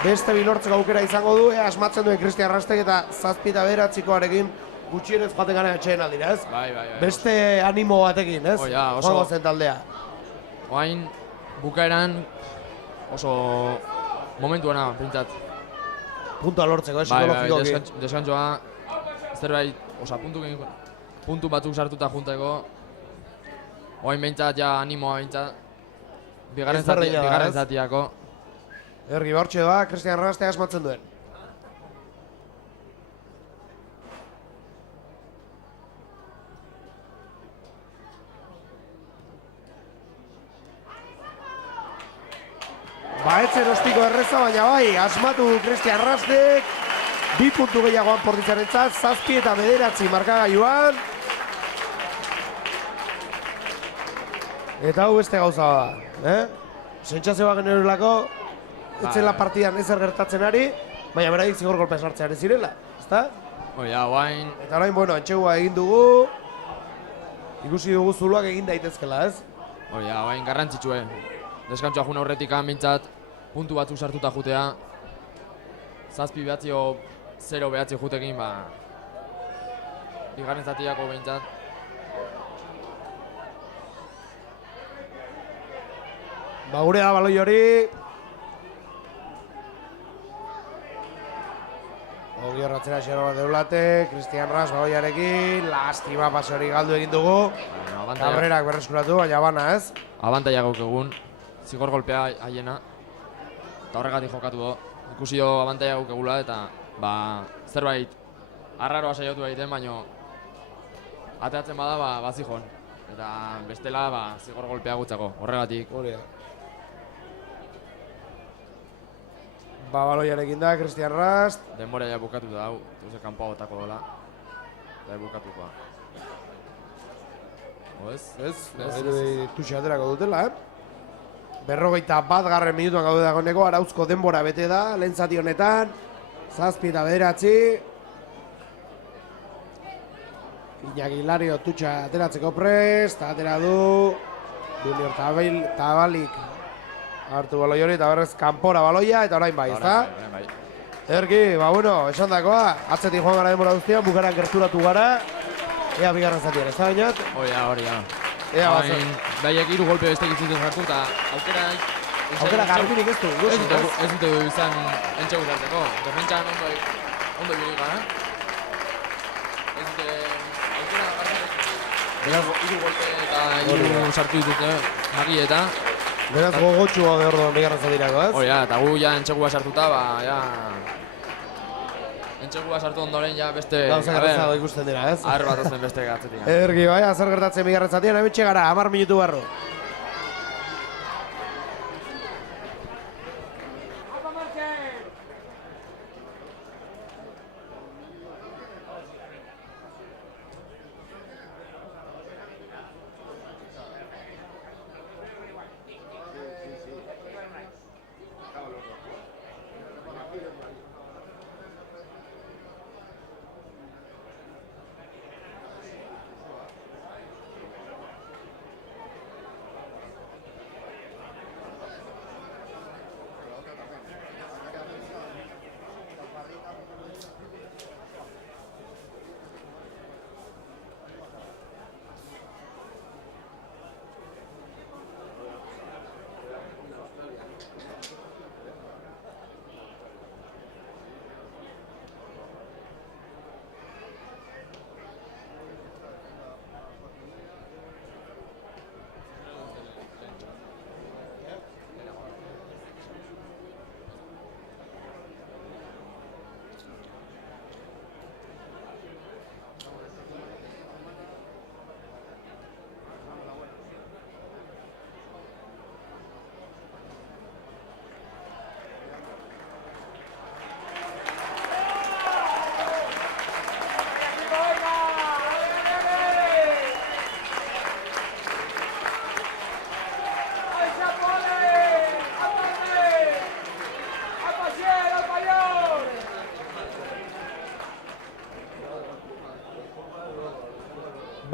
Beste bilortzeko aukera izango du, asmatzen duen Cristian Rastek eta 7 eta 9 gutxienez joaten gana etxeen aldira, ez? Bai. Beste animo batekin, ez? Oh, ja, oso- Joango zen taldea. Oain bukaeran oso momentuena, pintzat. Puntua lortzeko, psikologikoki. Deskantzoa zerbait, puntu batzuk sartuta junteko. Oain behintzat, ja animoa behintzat. Bigarren Ezberdina da, ez? zatiako. Ergi bortxe da, Cristian Rastek asmatzen duen. Ba, etzen ostiko erreza, baina bai, asmatu du Cristian Rastek. 2 puntu gehiagoan Pordiziarrentzat, 7 eta 9 markagailuan. Eta hau beste gauza da, Sentsazioa generolako, etzela partidan ezer gertatzen ari, baina beraik zigor golpe sartzean ez zirela, ezta? Oia, oain... Eta orain, bueno, antxegua egin dugu, ikusi dugu zuluak egin daitezkela, ez? Oia, oain garrantzitsue. Deskantzoa juna horretik mintzat, puntu batzuk sartuta jutea. 7 behatzio 0 behatzi jutekin, ba... Bigarren zatiako behintzat. Ba, gure da baloi hori. Ongi horratzera xero bat deulate, Cristian Ras baloiarekin, lastima pase hori galdu egin dugu. Aurrerak berreskuratu, baina bana, ez? Abantaia gauk egun, zigor golpea haiena. Eta horregatik jokatu do. Ikusi do abantaia gauk egula eta ba, zerbait arraroa saiotu egiten, baino ateatzen bada, ba, bazikon. Eta bestela, ba, zigor golpea gutzako, horregatik. Hori da. Ba, baloiarekin da, Cristian Rast. Denbora ja bukatu da hau, tuze kanpoa botako dola. Da bukatuko. Ez? Tutxe aterako dutela, Berrogeita 1 minutuan gaude dagoeneko, Arauzko denbora bete da, lehen zati honetan. 7 eta 9. Iñaki Hilario tutxa ateratzeko prest, atera du. Junior Tabalik hartu baloi hori eta berrez kanpora baloia eta orain bai, ezta? Bai. Erki, ba bueno, esan dakoa, atzetik joan gara denbora guztian, bukaran gerturatu gara. Ea bigarren zatian, ez da bainat? Hori da. Ea batzen. Baiek 3 golpe beste gitzuten sartu eta Aukera garbinik ez du, ez dute izan entxegu zarteko. Defentsan ondo ibili gara. Ez dute aukera garbinik. Beraz, 3 golpe eta 3 sartu ditute magi eta. Beraz gogotxua behar duan bigarren zatirako, ez? Hori da, eta gu ja entxegua sartuta, ba, ja... Entxegua sartu ondoren ja beste... Gauza gertatzen ikusten dira, ez? Arre bat ozen beste gatzetik. Ergi, bai, zer gertatzen bigarren zatian, hemen txegara, 10 minutu barru.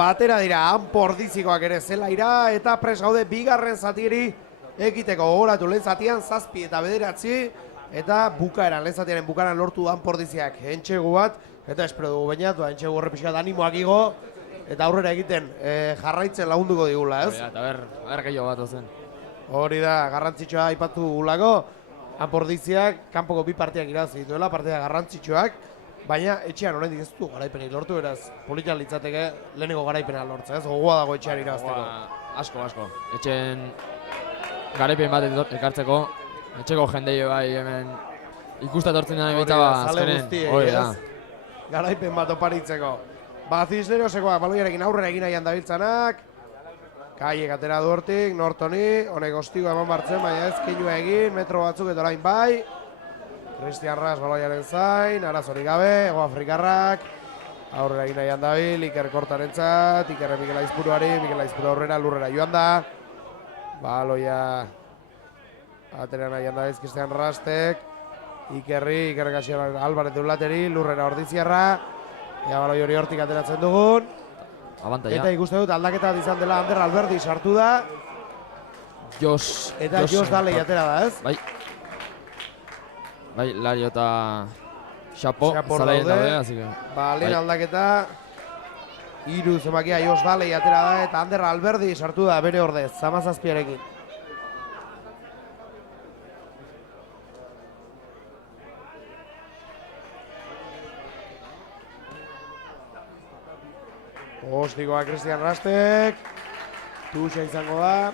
batera dira Anpordizikoak ere zelaira eta pres gaude bigarren zatieri ekiteko. Gogoratu lehen zatian 7 eta 9 eta bukaeran, lehen zatiaren bukaeran lortu Anpordiziak entxegu bat eta espero dugu bainat, entxegu horre pixkat animoak igo eta aurrera egiten jarraitzen lagunduko digula, ez? Eta ber gehiago bat ozen. Hori da, garrantzitsua aipatu gulako, Anpordiziak kanpoko 2 partidak irabazi dituela, partida garrantzitsuak, baina etxean oraindik ez du garaipenik lortu, beraz, politan litzateke lehenengo garaipena lortza, ez? Gogoa dago etxean irabazteko. Asko. Etxen garaipen bat ekartzeko, etxeko jendei bai hemen ikusta tortzen dena baita azkenen. Hori da. Garaipen bat oparitzeko. Cisnerosekoak baloiarekin aurrera egin nahian dabiltzanak. Kaiek atera du hortik, Nortoni, honek ostigo eman bartzen, baina ez keinua egin, metro batzuk eta orain bai. Cristian Ras baloiaren zain, arazorik gabe, Hego Afrikarrak. Aurrera egin nahian dabil, Iker Kortarentzat, Ikerre Mikel Aizpuruari, Mikel Aizpuru aurrera, lurrera joan da. Baloia atera nahian dabil, Cristian Rastek. Iker Gasian Alvarez Dulateri, lurrera Ordiziarra. Ea baloi hori hortik ateratzen dugun. Abantaia. Eta ikuste dut aldaketa bat izan dela Ander Alberdi sartu da. Jos Dalei atera da, ez? Bai, Lario eta Xapo zalaien daude, así que... Lehen aldaketa. 3 zenbakia Jos Dalei atera da eta Ander Alberdi sartu da bere ordez, 17arekin. Ostikoa Cristian Rastek, tuxa izango da.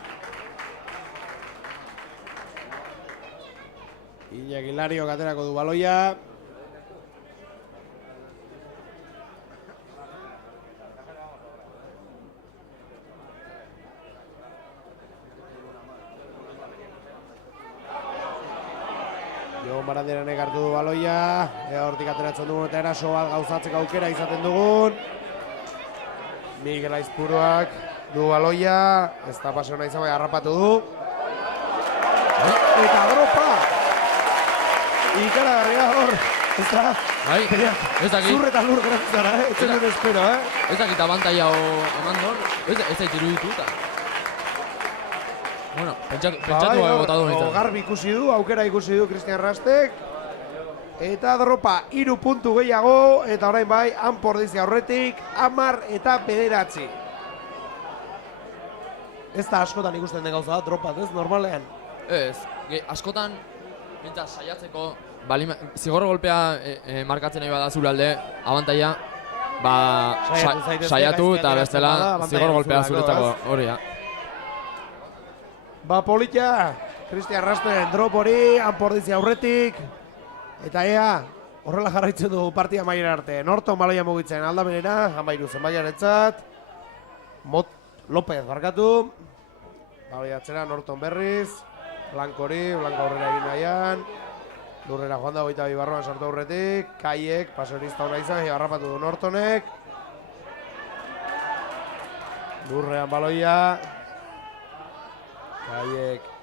Iñaki Lario aterako du baloia. Jon Baranderanek hartu du baloia. Ea hortik ateratzen dugun eta eraso bat gauzatzeko aukera izaten dugun. Mikel Aizpuruak du baloia, ez da paseo nahi izan bai harrapatu du. Eta dropa! Ikaragarria hor, ez da? Bai, ez dakit. Zur eta lur geratzara, ez zen espero, Ez dakit abantaia eman duen, ez dakit iruditu eta. Bueno, pentsatu botatu nintzen. Garbi ikusi du, aukera ikusi du Cristian Rastek. Eta dropa 3 puntu gehiago, eta orain bai, Anpordizia aurretik, 10 eta 9. Ez da askotan ikusten den gauza da, dropat, ez, normalean? Ez, askotan, bintzat saiatzeko, zigor golpea markatzen nahi bada zure alde, abantaia, saiatu eta bestela zigor golpea zuretzako hori da. Politia, Cristian Rasten drop hori, Anpordizia aurretik, eta ea, horrela jarraitzen du partida mailera arte. Norton baloia mugitzen aldamenera, 13 zenbaiaretzat. López barkatu. Baloia atzera, Norton berriz. Blanco aurrera egin nahian. Lurrera joan da 22 barruan sartu aurretik. Kaiek, pasorista hona izan, harrapatu du Nortonek. Lurrean baloia. Kaiek.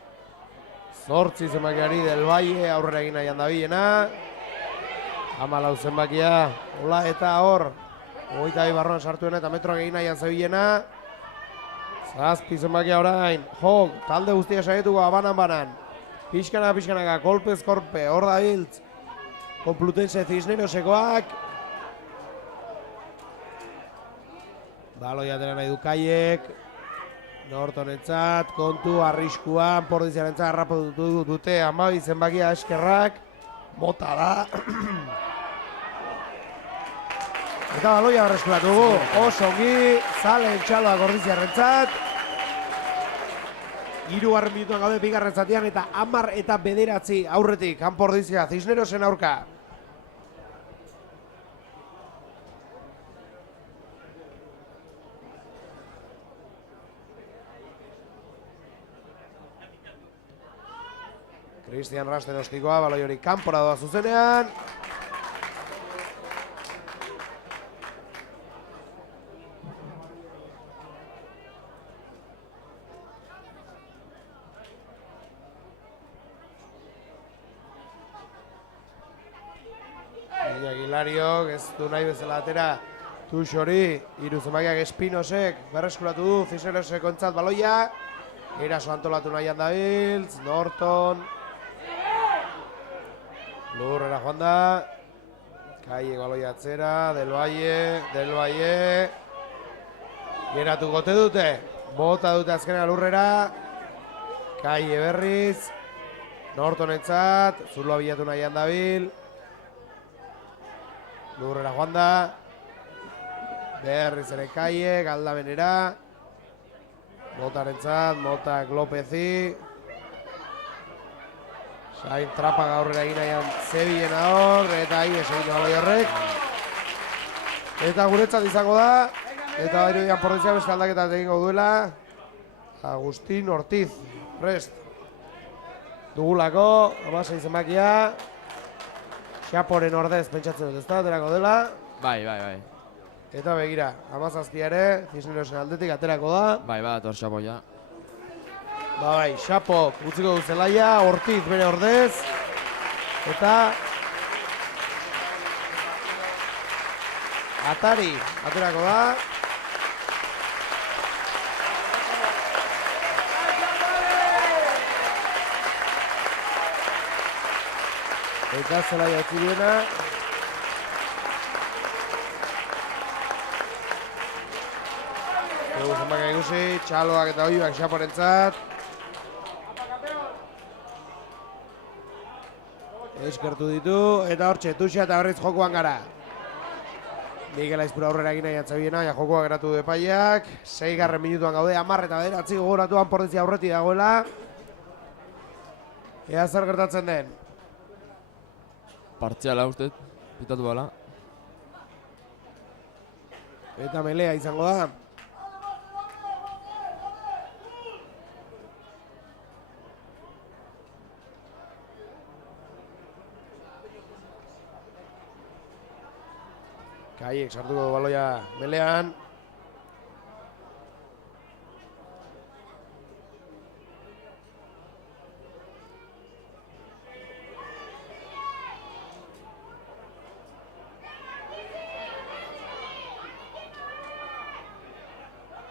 8 zenbakiari Del Valle aurrera egin nahian da bilena. 14 zenbakia, hola eta hor. 22 barruan sartuena eta metroak egin nahian zebilena. 7 zenbakia orain. Talde guztia saietuko banan. Pixkanaka, kolpez korpe, hor da biltz. Complutense Cisnerosekoak. Baloia atera nahi du Kaiek. Nortonentzat, kontu, arriskuan, Anpordiziarentzat harrapatu dute 12 zenbakia eskerrak. Mota da. Eta baloia berreskuratu dugu. Oso ongi, zalen txaloak Ordiziarrentzat. 3 minutuan gaude bigarren zatian eta 10 eta 9 aurretik Anpordizia Cisnerosen aurka. Cristian Rasten ostikoa, baloi hori kanpora doa zuzenean. Iñaki Lariok ez du nahi bezala atera Tuxori, hiru zenbakiak Espinosek berreskuratu du Cisnerosen kontzat baloia. Eraso antolatu nahian dabiltz, Norton. Lurrera joan da. Kaiek baloia atzera, Del Valle. Geratu gote dute. Bota dute azkena lurrera. Kaie berriz. Nortonentzat, zurloa bilatu nahian dabil. Lurrera joan da. Berriz ere Kaiek, aldamenera. Motarentzat, Motak Lopezi. Sain trapaga aurrera egin nahian Zebilena hor, eta Ies egin baloi horrek. Eta guretzat izango da, eta irudian porrizia beste aldaketa egingo duela. Agustin Ortiz, prest. Dugulako, 16 zenbakia. Xaporen ordez pentsatzen dut, ez da, aterako dela. Bai. Eta begira, 17 ere, Cisnerosen aldetik aterako da. Bai, ator Xapoia. Bai, Xapo utziko du zelaia, Ortiz bere ordez. Eta Atari aterako da. Eta zelaia utzi duena. Dugu zenbaka ikusi, txaloak eta oiuak Xaporentzat. Eskertu ditu, eta hortxe, Tuxa eta berriz jokoan gara. Mikel Aizpura aurrera egin nahi antzabiena, ja jokoa geratu du epaiak. 6. minutuan gaude, 10 eta 9 gogoratuan Porrizia aurreti dagoela. Ea zer gertatzen den. Partziala uste, pitatu bala. Eta melea izango da. Kaiek sartuko du baloia melean.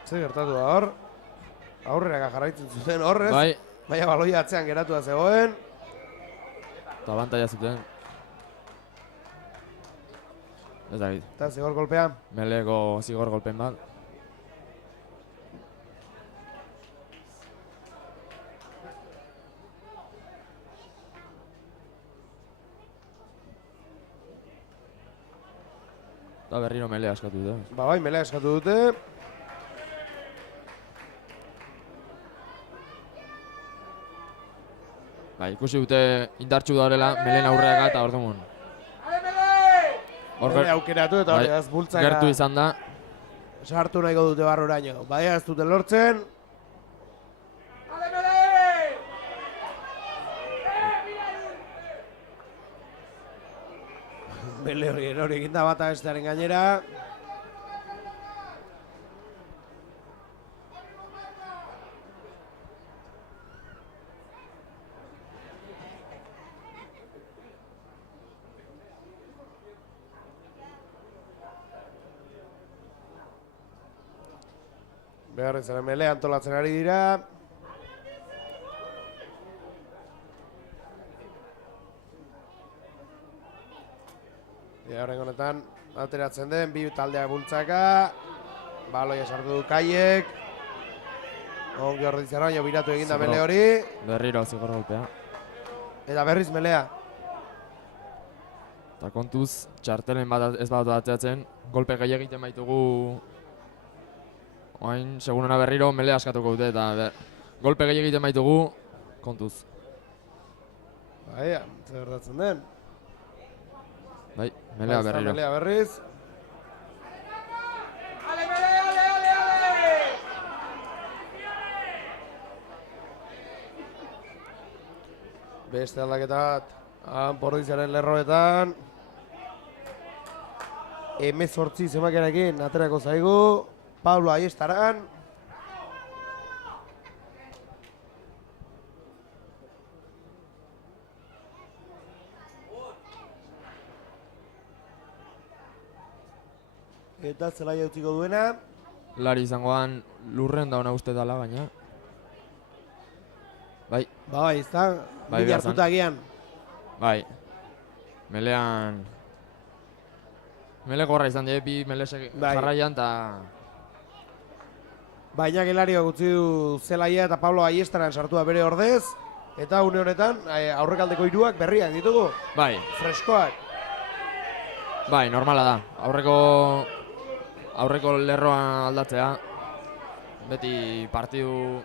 Zer gertatu da hor? Aurrera jarraitzen zuten horrez. Bai. Baina baloia atzean geratu da zegoen. Eta abantaia zuten. Ez da bit. Eta zigor golpean. Meleko zigor golpen bat. Eta berriro melea askatu dute. Bai, melea eskatu dute. Bai, ikusi dute indartxu daurela, melen aurreaka eta orduan. Hore aukeratu eta hori ez bultzaka. Gertu izan da. Sartu nahiko dute barruraino. Baina ez dute lortzen. Mele hori eginda bata bestearen gainera. Beharrez ere melea antolatzen ari dira. Horren honetan ateratzen den, bi taldea bultzaka. Baloia sartu du Kaiek. Ongi orditzera baino biratu eginda mele hori. Berriro zigor golpea. Eta berriz melea. Eta kontuz, txartelen bat ez bat atzeatzen, golpe gehi egiten baitugu. Oain, segunona berriro melea askatuko dute eta golpe gehi egiten baitugu, kontuz. Baina, zer gertatzen den. Bai, melea berriro. Melea berriz. Beste aldaketat, Pordiziaren lerroetan. 18 zemakerekin aterako zaigu. Pablo Aiestaran. Eta Zelaia utziko duena. Lari izangoan lurren dauna uste dala gaina. Bai, Bai, ez da, Bai, bide behar zan. hartuta agian. bai. Melean... Mele gorra izan die, bi melesek Bai. jarraian, eta... Baina Hilario utzi du Zelaia eta Pablo Aiestaran sartu da bere ordez. Eta une honetan aurrekaldeko hiruak berriak ditugu. Bai, Freskoak. bai, normala da. Aurreko lerroa aldatzea. Beti partidu...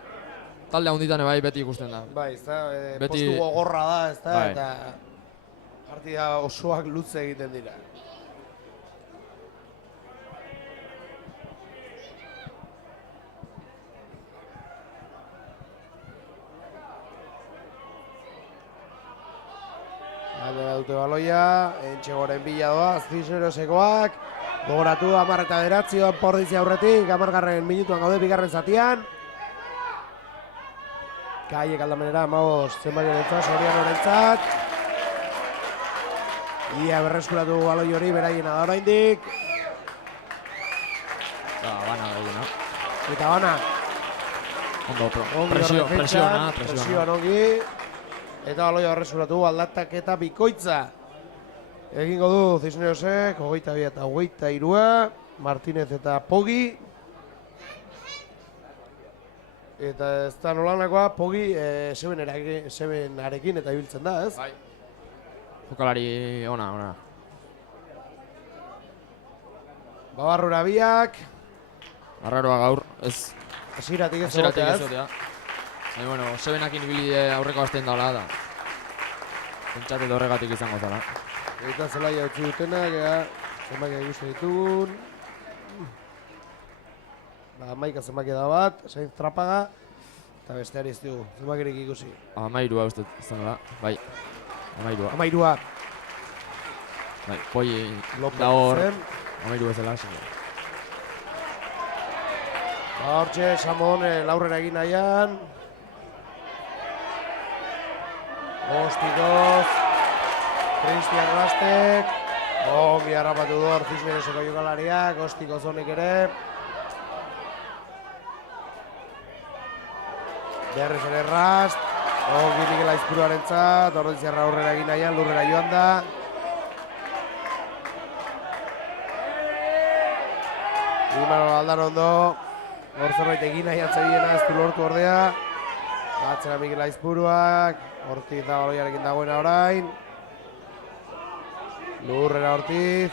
Talde handitan bai beti ikusten da. Bai, ez da, Beti- postu gogorra da, ez da, Bai. eta partida osoak luze egiten dira. Aldera dute baloia, Entxegoren bila doaz, Cisnerosekoak, gogoratu 10 eta 9 Anpordizi aurretik, 10. minutuan gaude bigarren zatian. Kaiek aldamenera, amaboz, zenbaiorentzat, Sorianorentzat. Ia berreskuratu baloi hori, beraien da oraindik. Eta bana gaudena. Eta bana, Ondo, ongi presioa, presioan presiona. ongi. Eta baloia berreskuratu, aldatak eta bikoitza. Egingo du Cisnerosek, 22 eta 23, Martinez eta Pogi. Eta ez da nolanakoa, Pogi Sebenarekin eta ibiltzen da, ez? Bai. Jokalari ona. Babarrura biak, Arraroa gaur, ez... hasieratik ez Hasieratik egotea, ez ez? zotea. Bueno, Sebenakin ibili aurreko astean daula da. Pentsate horregatik izango zara. Eta Zelaia utzi dutenak, zenbakia ikusten ditugun. Ba, 11 zenbakia da bat, Sainz Trapaga, eta besteari ez dugu, zenbakirik ikusi. 13 uste izango da, bai. 13. 13 Bai, poi Lopez da hor, zen. 13 bezala esango. Ba, hortxe, Samon laurrera egin nahian. Ostikoz, Cristian Rastek, ongi harrapatu du hor Cisnereseko jokalariak, Ostikoz honek ere. Berriz ere Rast, ongi Mikel Aizpuruarentzat, Ordiziarra aurrera egin nahian, lurrera joan da. Imanol Aldanondo, hor zerbait egin nahian zebiena ez du lortu ordea. Atzera Mikel Aizpuruak, Ortiz da baloiarekin dagoena orain. Lurrera Ortiz.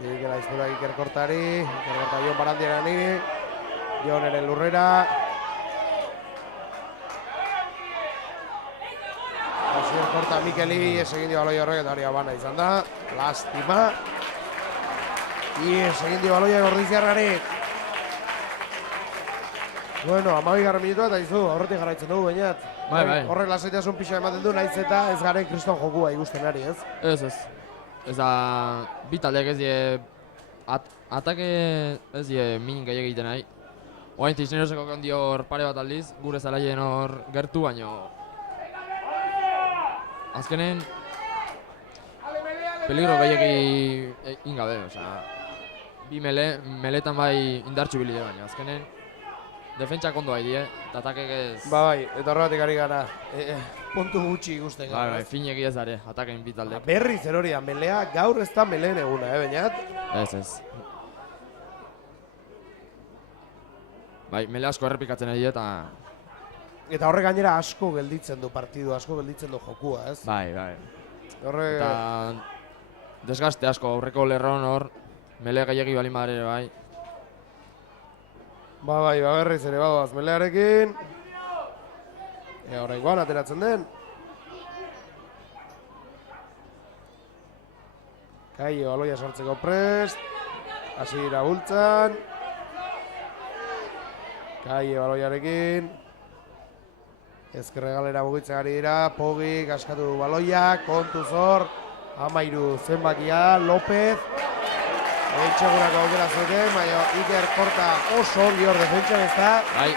Mikel Aizpuruak Ikerkortari, Ikerkorta Jon Barandiarani. Jon ere lurrera. Asier korta Mikeli, egin dio baloi horrek eta hori abana izan da. Lastima. Egin dio baloia Ordiziarrari. Bueno, 12. minutua eta izu, aurretik jarraitzen dugu bainat. Bai. Horrek lasaitasun pixa ematen du, naiz eta ez garen kriston jokua ikusten ari, ez? Ez. Ez da, bi taldeak ez die, atake ez die min gehiago egiten nahi. Oain Cisneroseko kondio hor pare bat aldiz, gure zelaien hor gertu, baino... Azkenen... Peligro gehiago ingabe, osea... Bi meletan bai indartxu bilide, baina azkenen... Defentsak ondo bai die, eta atakek ez... Ba bai, eta horregatik ari gara. Puntu gutxi ikusten gara. Bai, finek ez are, ataken bi taldek. Berriz erori da, melea gaur ez da meleen eguna, bainat? Ez. Bai, mele asko errepikatzen ari eta... Eta horrek gainera asko gelditzen du partidu, asko gelditzen du jokua, ez? Bai. Horrek... Eta... Desgaste asko, aurreko lerron hor, mele gehiagi balin badare ere bai. Ba berriz ere badoaz melearekin. Ea oraingoan ateratzen den. Kaio baloia sartzeko prest. Hasi dira bultzan. Kaio baloiarekin. Ezkerre galera mugitzen ari dira. Pogi kaskatu du baloia. Kontuz hor. 13 zenbakia. López. Entxegurako aukera zuten, baina Iker Korta oso ongi hor defentsan ez da. Bai.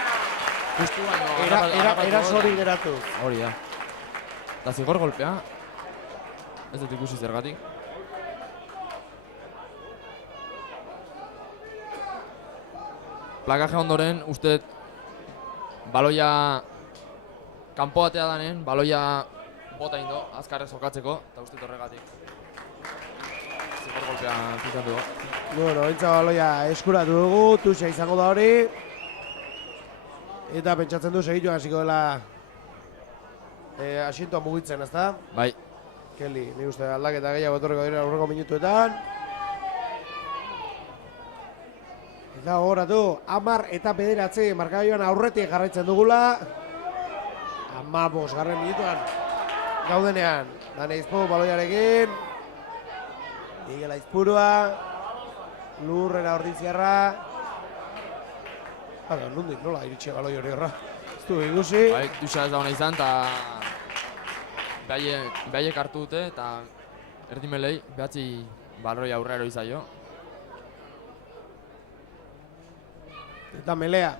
Justu baino... Erasori geratu. Hori da. Eta zigor golpea. Ez dut ikusi zergatik. plakaje ondoren, uste baloia kanpo atea danen, baloia bota indo, azkarrez jokatzeko, eta uste horregatik. Zigor golpea pizatu du. Bueno, entza baloia eskuratu dugu, tuxa izango da hori. Eta pentsatzen du segitu hasiko dela asientoa mugitzen, ezta? Bai. Kelly, ni uste aldaketa gehiago etorriko dira aurreko minutuetan. Eta gogoratu, 10 eta 9 markagailuan aurretik jarraitzen dugula. 15 minutuan gaudenean. Dane Aizpuru baloiarekin. Miguel Aizpurua. Lurrera Ordiziarra. Nondik nola iritsi baloi hori horra. Ez du ikusi. Bai, duxa ez da hona izan, eta behaiek hartu dute, eta erdimelei behatzi balroi aurrero izaio. Eta melea.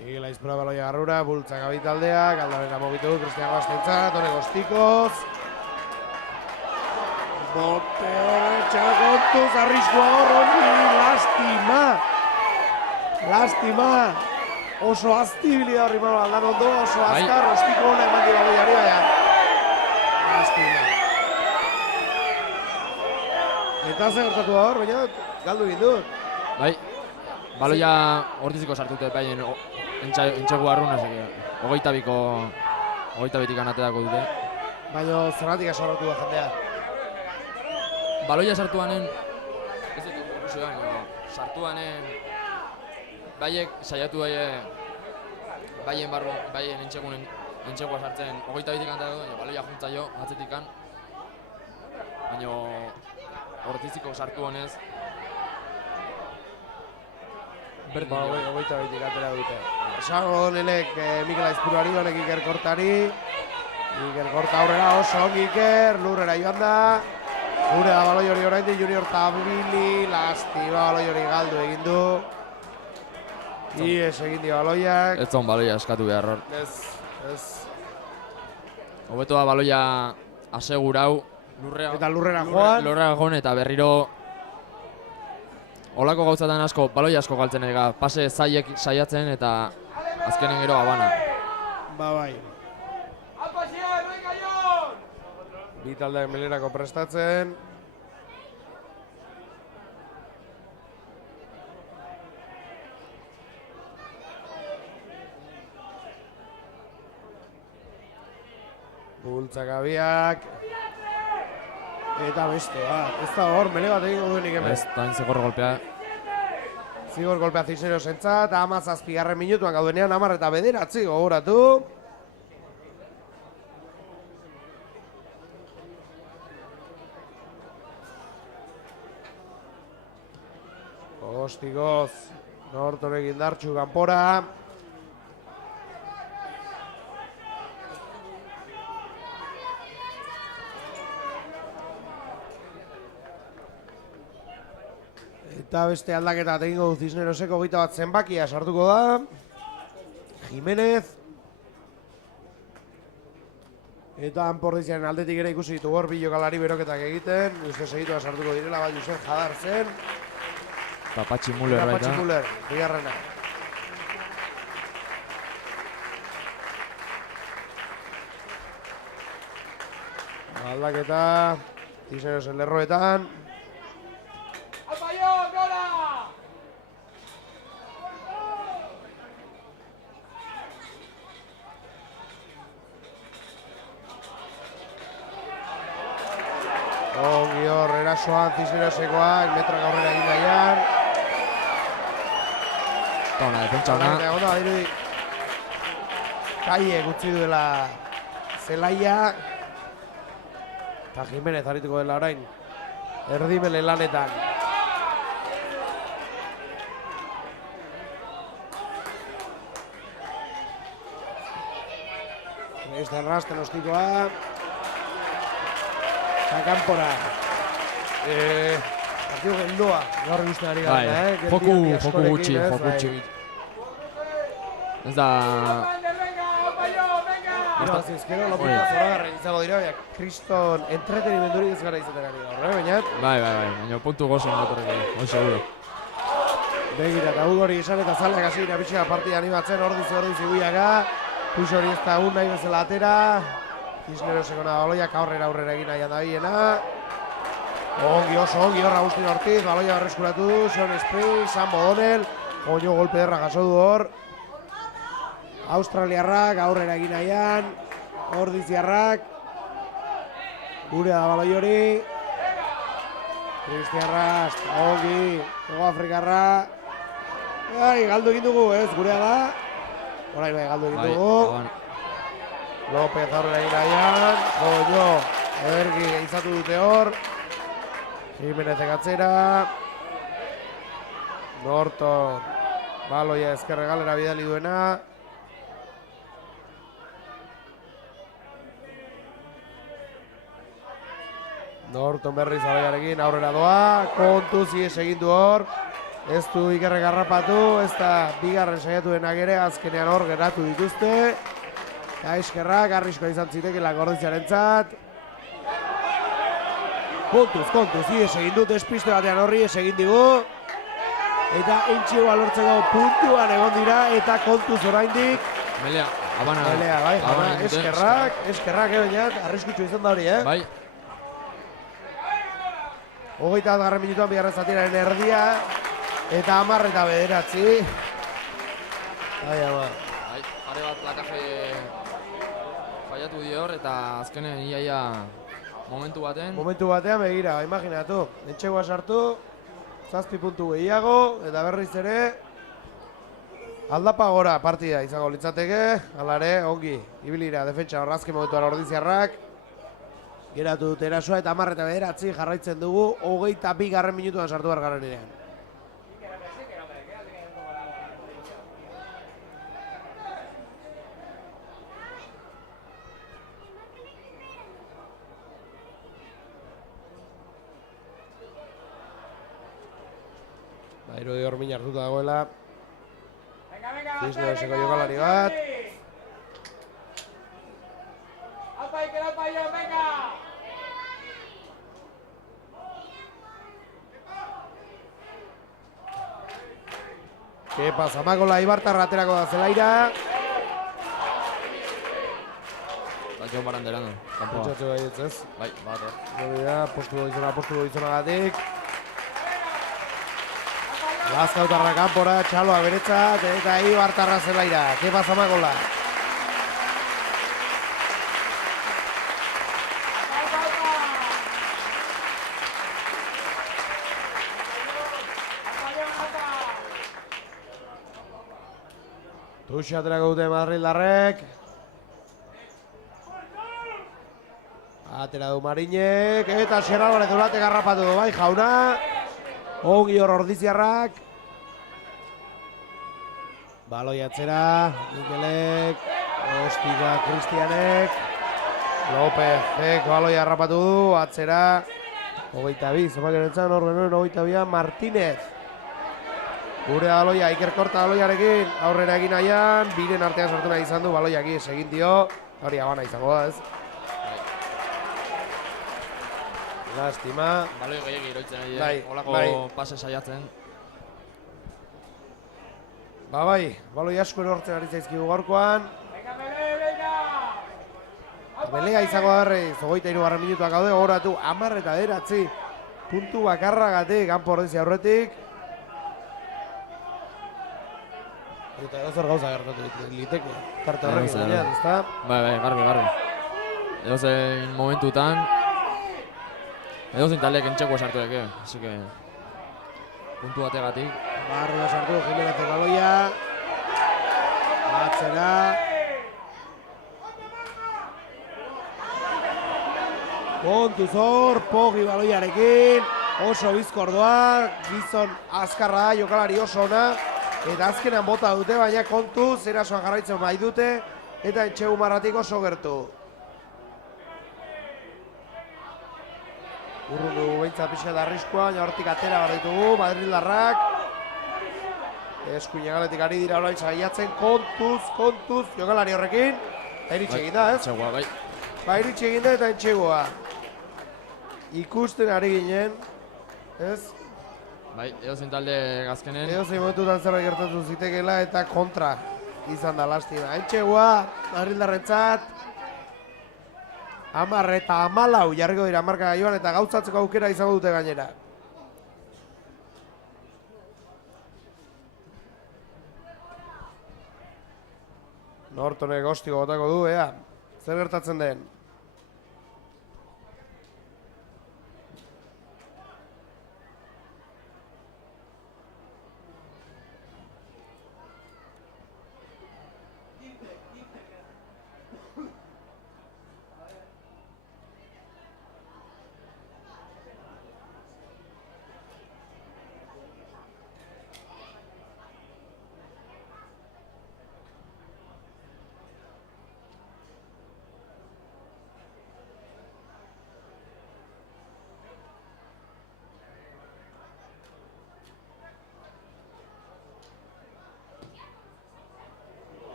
Miguel Aizpura baloia garrura, bultzak abitaldeak, aldaren amogitu, Cristian Gaztentzat, hone goztikoz. Bote horretxak kontuz, arriskua horroni, lastima. Oso aztibili da horri manu aldan ondo, oso azkar, ostiko hona eman di baloiari, baina. Lastima. Eta zer gertatu da hor, baina galdu egin dut. Bai, baloia Ordiziko sartute baien entxegu arruna, hogeita bitik anateako dute. Baina zergatik asorratu da jendea. Baloia sartuanen, ez dut ikusi baina, sartuanen baiek saiatu baien entxegua sartzen hogeita bitik anateako dute, baloia juntzaio atzetikan. Baina Ordiziko sartu honez, Hogeita bitik atera dute. Esango donenek Mikel Aizpuruari, honek Iker Kortari. Iker Korta aurrera oso ongi Iker, lurrera joan da. Gure da baloi hori oraindik Junior Tabili, lastima baloi hori galdu egin du. Ies egin di baloiak. ez zon baloia eskatu behar hor. Ez. Hobeto da baloia asegurau, Eta lurrera joan. Eta berriro olako gauzatan asko, baloi asko galtzen ega, pase zaiek saiatzen eta azkenen gero abana. Bai. Bi taldeak melerako prestatzen. Bultzak abiak. Eta beste, ez da hor, mele bat egingo duenik hemen. Ez, da zigor golpea. Zigor golpea Cisneros entzat, 17 minutuan gaudenean 10 eta 9 gogoratu. Ostikoz, Nortorek indartxu kanpora. Eta beste aldaketa egingo du Cisneroseko 21 zenbakia sartuko da. Jimenez. Eta Anpordiziaren aldetik ere ikusi ditu hor bi jokalari beroketak egiten. Uste segitua sartuko direla, bai Josef Jadar zen. Eta Patxi Muller baita. Patxi Muller, bigarrena. Aldaketa Cisnerosen lerroetan. Ongi hor, erasoan Cisnerosekoak, metroak aurrera egin daian. Eta hona, defentsa hona. Kaie gutxi duela zelaia. Eta Jimenez harituko dela orain. Erdimele lanetan. Ez derrazten ostikoa. Eta kanpora. Partidu geldoa, gaur ikusten ari gara, Joku gutxi. Ez da... Irabazizkero, lopita zoragarren izango dira, baina kriston entretenimendurik ez gara izaten ari gaur, baina? Bai, baina puntu gozen gotorreko, hori seguro. Begira, eta hori esan eta zaleak hasi dira bitxika partida animatzen, ordiz iguiaga, Puix hori ez da nahi bezala atera, Cisneroseko baloiak aurrera egin nahian da biena. Ongi, oso ongi, hor Agustin Ortiz, baloia berreskuratu du, Sean Spring, Sam O'Donnell, oino golpe derra jaso du hor. Australiarrak aurrera egin nahian, ordiziarrak, gure da baloi hori. Cristian ongi, Ego Afrikarra. Galdu egin dugu, ez, gurea da. Horai bai, galdu egin dugu. López aurrera egin nahian, oino, Ebergi izatu dute hor. Jimenezek atzera. Norton, baloia ezkerre galera bidali duena. Norton berriz abaiarekin aurrera doa, kontuz ies egin du hor. Ez du Ikerrek harrapatu, ez da bigarren saiatu denak ere, azkenean hor geratu dituzte. Eskerrak, arriskoa izan zitekela Gordiziarentzat. Kontuz, ies egin dut, despiste batean horri ies egin digu. Eta entxioa lortzeko puntuan egon dira, eta kontuz oraindik. Melea, Habana. Melea, bai, eskerrak bainat, arriskutsu izan da hori, Bai. 21 minutuan bigarren zatiraren erdia, eta 10 eta 9. Bai, ama. Are bat plakaje fallatu di hor, eta azkenen iaia momentu batean. Begira, imaginatu, etxegoa sartu, 7 puntu gehiago, eta berriz ere, aldapa gora partida izango litzateke, alare, ongi, ibilira, defentsa horrazki momentuan Ordiziarrak, geratu dute erasoa eta 10 eta 9 jarraitzen dugu, 22 minutuan sartu behar garen irean. Irudi hor min hartuta dagoela. Cisneroseko jokalari bat. Kepa Zamagola Ibartarra aterako da zelaira. Eta Jon Baranderano, kanpoa. Pentsatze bai ez. Bai, bat hor. Hori da, postu gizonagatik. Lazkautarra kanpora, txaloa beretzat, eta Ibartarra zelaira. Kepa Zamagola. Tuxi aterako dute Madrildarrek. Atera du Marinek, eta Sierra Alvarez ulatek harrapatu du bai jauna. Ongi hor Ordiziarrak. Baloi atzera, Mikelek, Ostika Cristianek. Lópezek baloi harrapatu du, atzera. 22, zomakerentzan hor genuen 22 Martínez. Gure baloia, Iker Korta baloiarekin, aurrera egin nahian, biren artean sartu nahi izan du, baloiak egin dio, hori Habana izango da ez. Lastima. Baloi gehiagi iroitzen ari, Bai, holako bai. pase saiatzen. Bai, baloi asko erortzen ari zaizkigu gaurkoan. Belea izango da berriz, 23 minutuak gaude, gogoratu 10 eta 9 puntu bakarragatik, kanpo Ordizia aurretik. Eta edozer gauza gertatu liteke, tarte horrekin gainean, ezta? Bai, garbi. Edozein momentutan, edozein taldeek entxekoa sartu deke, así que puntu bategatik. Barrua sartu, Jimenezek baloia. Atzera. Kontuz hor, Pogi baloiarekin. Oso bizkordoa, gizon azkarra da, jokalari oso ona. Eta azkenan bota dute, baina kontuz, erasoa jarraitzen bai dute. Eta etxegu marratik oso gertu. Urrun dugu behintzat pixka da arriskua, baina hortik atera behar ditugu, Madrildarrak. Eskuin egaletik ari dira orain saiatzen, kontuz, jokalari horrekin. Eta iritsi egin da, ez? Txegua, bai. Ba, iritsi egin da eta entxegoa. Ikusten ari ginen, ez? Bai, edozein talde azkenen. Edozein momentutan zerbait gertatu zitekeela eta kontra izan da lastima. Entxegoa, Madrildarrentzat. 10 eta 14 jarriko dira marka joan eta gautzatzeko aukera izango dute gainera. Nortonek ostiko botako du, ea. Zer gertatzen den?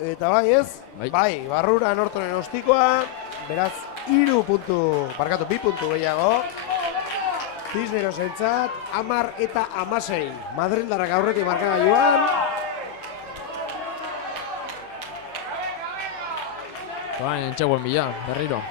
Eta bai, ez? Bai, barrura Nortonen ostikoa, beraz 2 puntu gehiago. Cisnerosentzat 10 eta 16. Madrildarrak aurretik markagailuan. Baina entxeguen bila, berriro.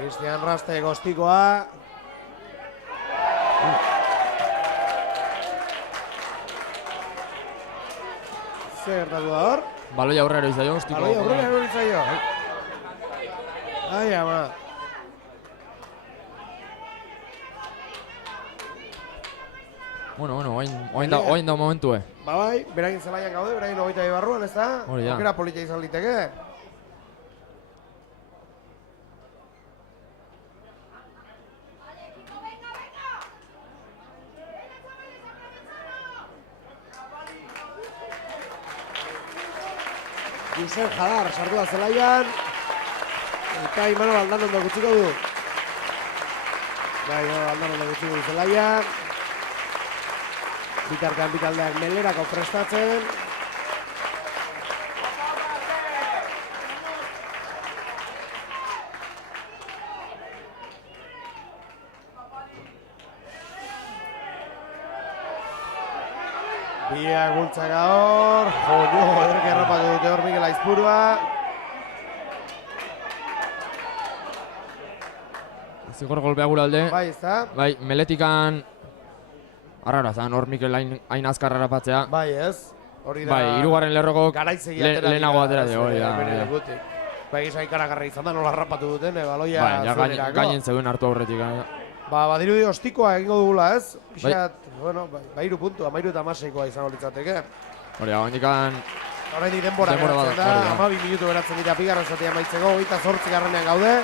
Cristian Raste ostikoa. Zer gertatu da hor? Baloia aurrera izaio, ostiko. Baloia aurrera izaio. Ai, ama. Bueno, oain da momentue. Ba bai, beragin zelaian gaude, beragin 22 barruan, ez da? Hori da. Aukera politia izan liteke. Josep Jadar sartu da zelaian. Eta Imanol Aldanondo gutxiko du. Bai, Imanol Aldanondo gutxiko du zelaian. Bitartean bitaldeak melerako prestatzen. Biak bultzaka hor, ederki errapatu dute hor Mikel Aizpurua. Zigor golpea gure alde. Bai, ez da? Bai, meletikan arrara zan hor Mikel hain azkar harrapatzea. Bai, ez? Hori da... Bai, hirugarren lerroko lehenago atera de hori da. Bai, gisa ikaragarra izan da nola harrapatu duten, baloia zuenerako. Bai, gainen zeuden hartu aurretik. Ba, badirudi ostikoa egingo dugula, ez? Pixat, bueno, 3 puntu, 13 eta 16koa izango litzateke. Hori, handikan... Horrein denbora geratzen da, 12 minutu geratzen dira bigarren zatea maitzeko, 28 garrenean gaude.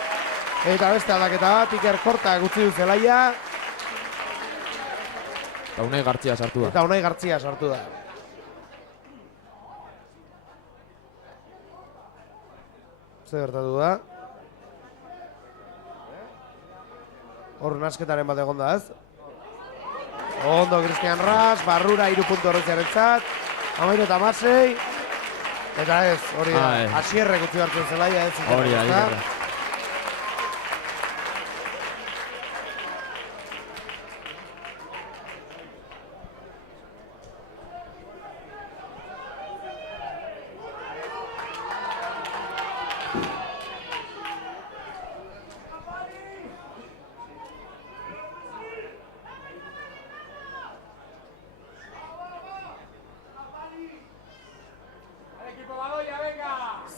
Eta beste aldaketa bat, Iker Korta gutzi du zelaia. Eta Unai Gartzia sartu da. Eta Unai Gartzia sartu da. Zer gertatu da? Hor nasketaren bat egon da, ez? Ondo Cristian Ras, barrura 3 puntu horretziarentzat. 13 eta 16. Eta ez, hori da, Asierrek utzi hartzen zelaia, ez? Hori da,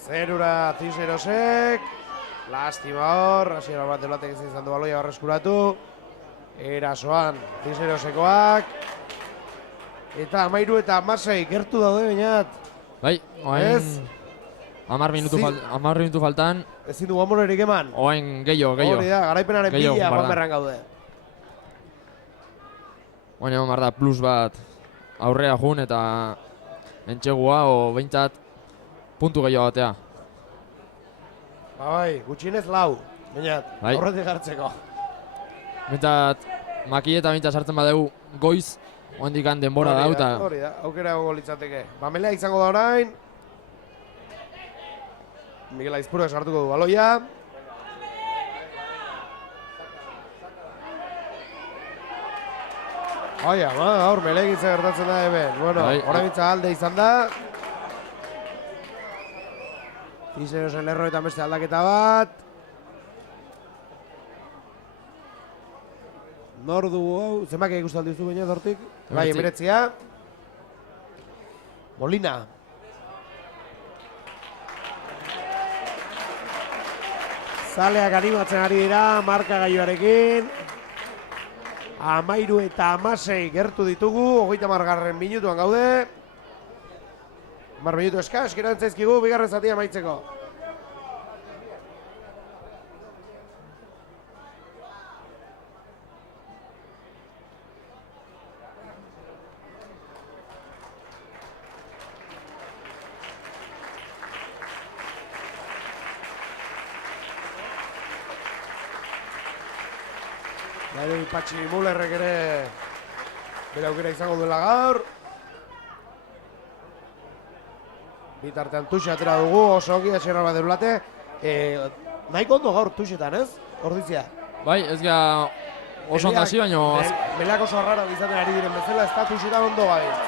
Zerura Cisnerosek. Lastima hor, Asier bat delatek ez izan du baloia horreskuratu. Erasoan Cisnerosekoak. Eta 13 eta 16 gertu daude bainat. Bai, oain... 10 minutu faltan. Ezin du amorerik eman. Oain gehiago. Hori da, garaipenaren bila Juan Berran gaude. Oain eman behar da plus bat aurrea jun eta entxegua, o behintzat puntu gehiago batea. Bai, gutxienez lau, baina Bai. aurretik hartzeko. Behintzat makileta behintzat sartzen badegu goiz, ondikan denbora dau eta... Hori da, aukera egongo litzateke. Bamelea izango da orain. Miguel Aizpurek sartuko du baloia. Bai, ama, gaur melegitza gertatzen da hemen. Bueno, horregitza alde izan da. Cisnerosen lerroetan beste aldaketa bat. Nor dugu hau, zenbak ikusten aldizu baina dortik? Bai, emeretzia. Molina. Zaleak animatzen ari dira, markagailuarekin. 13 eta 16 gertu ditugu, 30. minutuan gaude. 10 minutu eskas, geratzen zaizkigu, bigarren zatia amaitzeko. Patxi Mullerrek ere bere aukera izango duela gaur. Bitartean tuxe atera dugu, oso ongi atxerra bat derulate. Nahiko ondo gaur tuxetan, ez? Ordizia. Bai, ez gara oso ondo hasi, baina... Beleak oso arraro izaten ari diren bezala, ez da tuxetan ondo gabiz.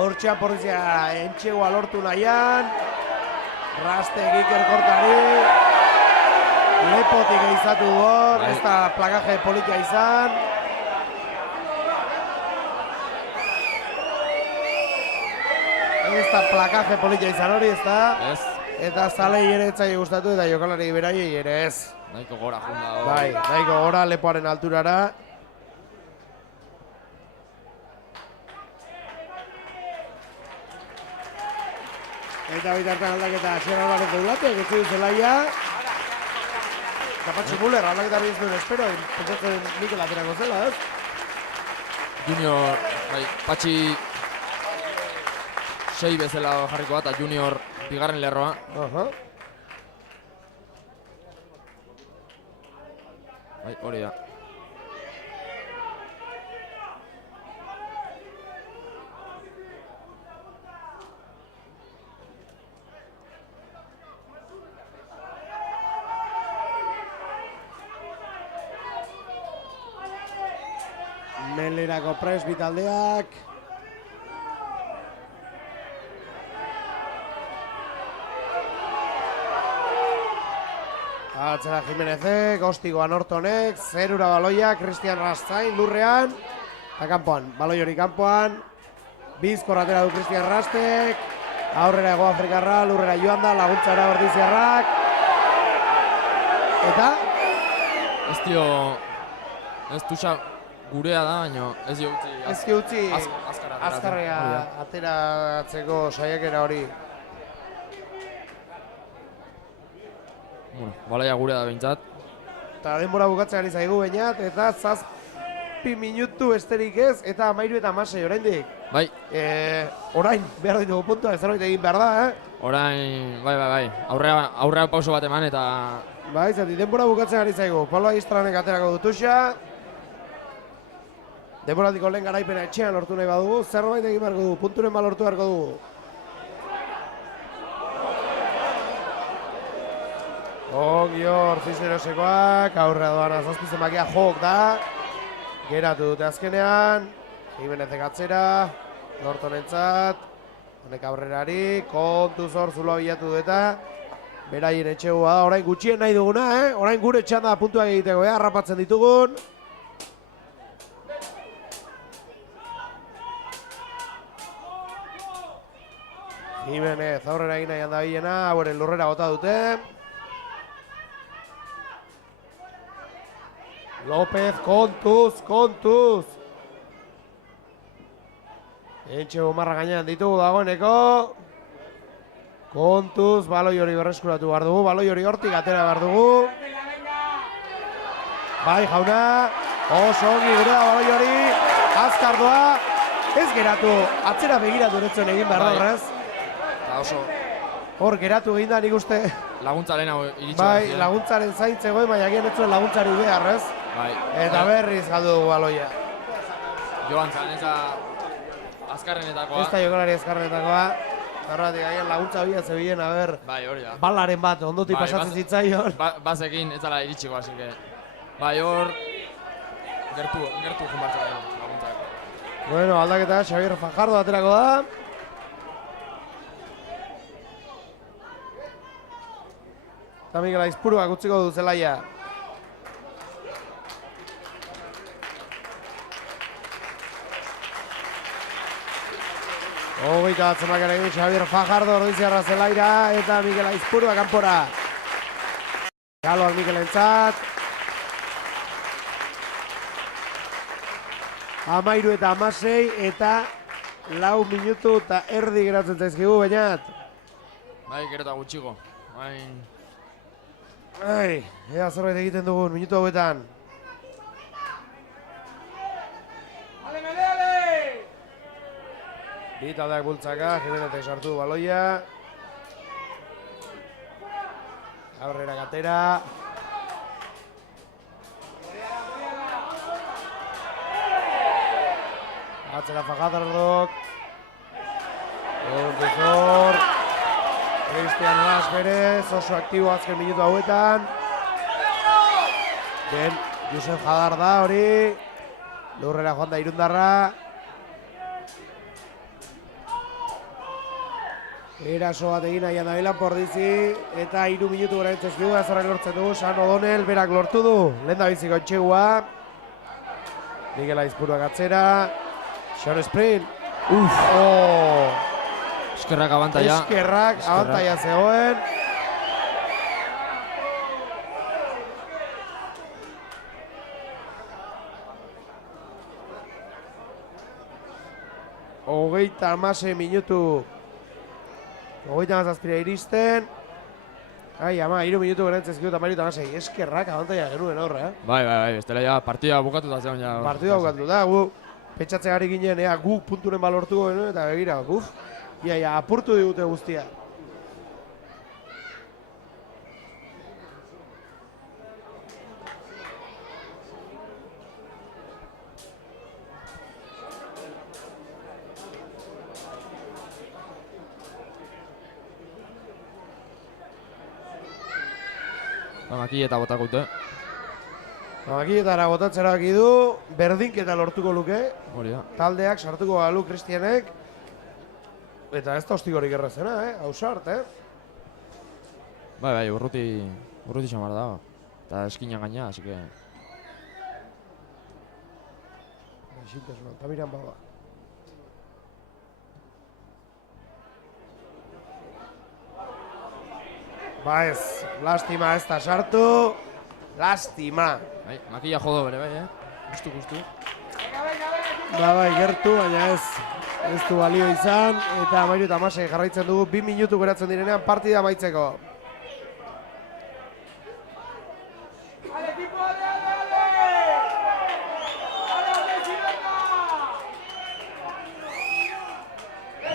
Hortxean Porrizia entxegoa lortu nahian. Rastek Iker Kortari. Lepotik eizatu hor, ez da plakaje politia izan. Ez da plakaje politia izan hori, ez da. Ez. Eta zalei ere etzaile gustatu eta jokalari beraiei ere ez. Nahiko gora junda hor. Bai, nahiko gora lepoaren alturara. Eta bitartan aldaketa Xerra Alvarez deulatu, egitzu du zelaia. Eta Patxi Muller aldaketa hori ez duen espero, pentsatzen Mikel aterako zela, ez? Junior, bai, Patxi 6 bezala jarriko bat, eta Junior bigarren lerroa. Bai, hori da. Melerako presbi taldeak. Atzera Jimenezek, Ostigo Anortonek, zerura baloia, Cristian Rastain lurrean. Eta kanpoan, baloi hori kanpoan. Bizkor atera du Cristian Rastek. Aurrera Ego Afrikarra, lurrera joan da, laguntzara Ordiziarrak. Eta? Ez dio, ez tuxa gurea da, baina ez dio utzi. Ez dio utzi azkarrea ateratzeko saiakera hori. Bueno, balaia gurea da behintzat. Eta denbora bukatzen ari zaigu bainat, eta 7 minutu besterik ez, eta 13 eta 16 oraindik. Bai. Orain behar ditugu puntua, zerbait egin behar da, Orain, bai. Aurrea pauso bat eman eta... Bai, zati, denbora bukatzen ari zaigu. Pablo Aistranek aterako dutuxa. Denboratiko lehen garaipena etxean lortu nahi badugu, zerbait egin beharko dugu, punturen balortu beharko dugu. Ongi hor, Cisnerosekoak, aurrea doan azazpizen makia jok da. Geratu dute azkenean, Jimenezek atzera, Nortonentzat, honek aurrerari, kontuz hor zuloa bilatu du eta beraien etxegua da, orain gutxien nahi duguna, orain gure txanda puntuak egiteko, harrapatzen ditugun. Jimenez aurrera egin nahi handabilena, hauren lurrera bota dute. López, kontuz. Entxego marra gainean ditugu dagoeneko. Kontuz, baloi hori berreskuratu behar dugu, baloi hori hortik atera behar dugu. Bai, jauna, oso ongi gure da baloi hori. doa, ez geratu, atzera begiratu eretzen egin behar Bai. horrez. Eta oso Hor geratu egin da nik uste, laguntza lehenago iritsi bai, behar ziren. laguntzaren zaintzegoen, baina agian ez zuen laguntzari beharrez. Bai. Eta berriz galdu dugu baloia. Joan zan, eza azkarrenetakoa. Ez da jokalari ezkarrenetakoa. Horregatik agian laguntza bila zebilen, Bai, hori da. balaren bat ondotik Bai, pasatzen zitzaion. Bazekin ez dela iritsiko, así que... Bai, hor... Gertu jumbartzen laguntzak. Bueno, aldaketa, Xavier Fajardo aterako da. Eta Mikel Aizpuruak utziko du zelaia. Hogeita bat zemakera egin Xavier Fajardo ordiziarra zelaira eta Mikel Aizpuruak kanpora. Galoak Mikelentzat. 13 eta 16 eta 4 minutu eta erdi geratzen zaizkigu, bainat. Bai, gero eta gutxiko. Bai... Ai, ea zerbait egiten dugun, minutu hauetan. Bi taldeak bultzaka, Jimenetek sartu baloia. Aurrera gatera. Atzera Fajardok. Ondizor. Cristian Ras berez, oso aktibo azken minutu hauetan. Ben, Josef Jadar da hori. Lurrera joan da Irundarra. Eraso bat egin nahian da bilan Pordizi. Eta 3 minutu gara entzezkigu, azarrak lortzen dugu. San O'Donnell berak lortu du. Lehen da biziko etxegua. Mikel Aizpuruak atzera. Sean Sprint. Eskerrak abantaia. Eskerrak abantaia zegoen. Hogeita 16 minutu. Hogeita 17 iristen. Ai, ama, 3 minutu gerentzezkiu eta 16. Eskerrak abantaia genuen horre, Bai, bestela ja partida bukatuta zegoen ja. Partida bukatu da, gu pentsatzen gari ginen, gu punturen balortuko genuen eta begira, ia, apurtu digute guztia. Maki eta botak dute. Makietara botatzen erabaki du, berdinketa lortuko luke. Hori da. Taldeak sartuko balu Kristianek. Eta ez da hostikorik errazena, hausart, Bai, urruti xamar da. Eta eskina gaina, así que... Xintasuna, eta miran baba. Ba ez, lastima ez da sartu. Lastima. Bai, makilla jodo bere bai, Gustu. Bai, gertu, baina ez du balio izan. Eta 13 eta 16 jarraitzen dugu, 2 minutu geratzen direnean partida amaitzeko.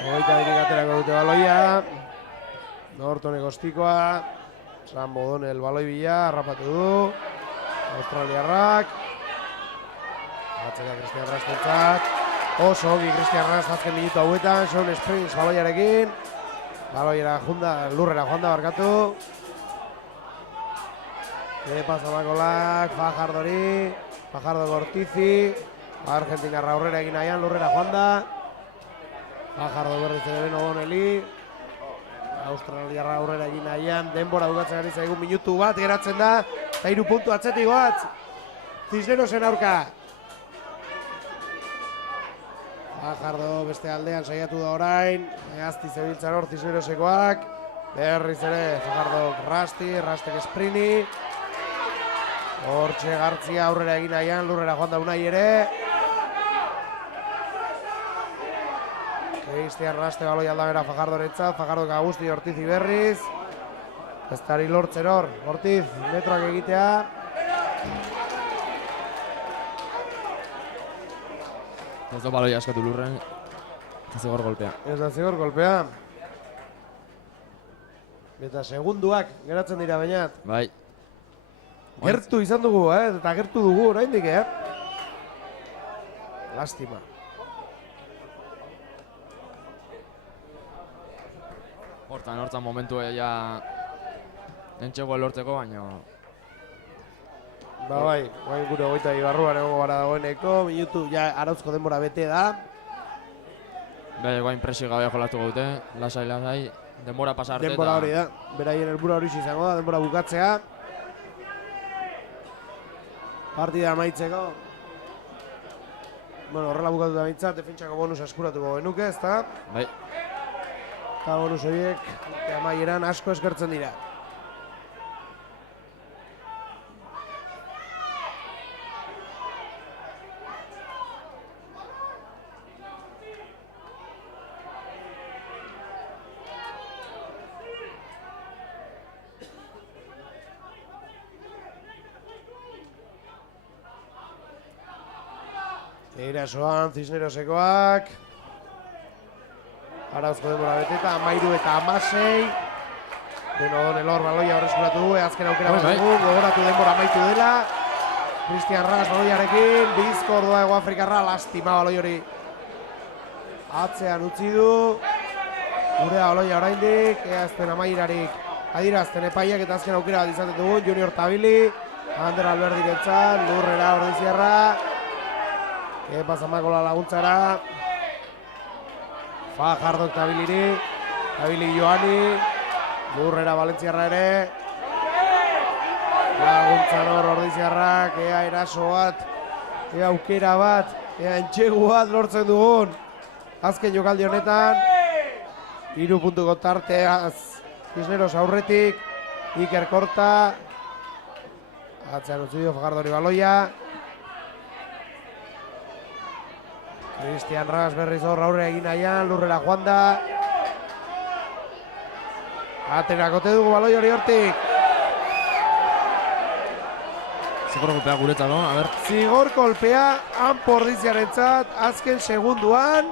Hogeita birik aterako dute baloia. Norton egostikoa. San O'Donnell baloi bila, harrapatu du. Australiarrak. Atzera Cristian Rastentzat. Oso ongi Cristian Rast azken minutu hauetan. Sean Springs baloiarekin. Baloiara lurrera joan da barkatu. Pasamakolak, Fajardori. Fajardo Gortizi. Argentinarra aurrera egin nahian, lurrera joan da. Fajardo berriz ere O'Donnelli. Australiarra aurrera egin nahian, denbora dudatzen ari zaigun minutu bat geratzen da. Eta 3 puntu atzetik bat. Cisnerosen aurka. Fajardo beste aldean saiatu da orain. Azti zebiltzan hor Cisnerosekoak. Berriz ere Fajardok Rastek Sprini. Hortxe Gartzia aurrera egin nahian, lurrera joan da Unai ere. Cristian Raste baloi aldabera Fajardorentzat, Fajardok Agusti Ortizi berriz. Ez tari lortzen hor, Ortiz metroak egitea. Ez du baloi askatu lurren. Eta zigor golpea. Ez da zigor golpea. Eta segunduak geratzen dira bainat. Bai. Gertu izan dugu, eta gertu dugu oraindik, Lastima. Hortan momentu ja entxegoa lortzeko, baina... Bai, gure 22 barruan egongo gara dagoeneko, minutu ja arauzko denbora bete da. Bai, guain presio gabe jolatuko dute, lasai, denbora pasa arte. Denbora hori da, beraien helburua hori izango da, denbora bukatzea. Partida amaitzeko. Bueno, horrela bukatuta behintzat, defentsako bonus eskuratuko genuke, ezta? Bai. Eta bonus horiek amaieran asko eskertzen dira. Erasoan, Cisnerosekoak. Arauzko denbora beteta, 13 eta 16. Beno, Elor baloia horrezkuratu du, azken aukera bat dugu, gogoratu denbora amaitu dela. Cristian Ras baloiarekin, bizko ordua Hego Afrikarra, lastima baloi hori. Atzean utzi du. Gurea baloia oraindik, ea ezten amairarik adirazten epaiak eta azken aukera bat izaten dugu, Junior Tabili. Ander Alberdiretzan, lurrera ordiziarra. Epa Zamakola laguntzara. Fajardok Tabiliri. Tabili Joani. Lurrera Valentziarra ere. Laguntzan hor ordiziarrak. Ea eraso bat. Ea aukera bat. Ea entxegu bat lortzen dugun. Azken jokaldi honetan. 3 puntuko tarteaz. Cisneros aurretik. Iker Korta. Atzean utzi dio Fajardori baloia. Cristian Ras berriz hor aurre egin nahian, lurrera joan da. Aterakote dugu baloi hori hortik. Zigor golpea guretzako, a ber. Zigor kolpea Anpordiziarentzat azken segunduan.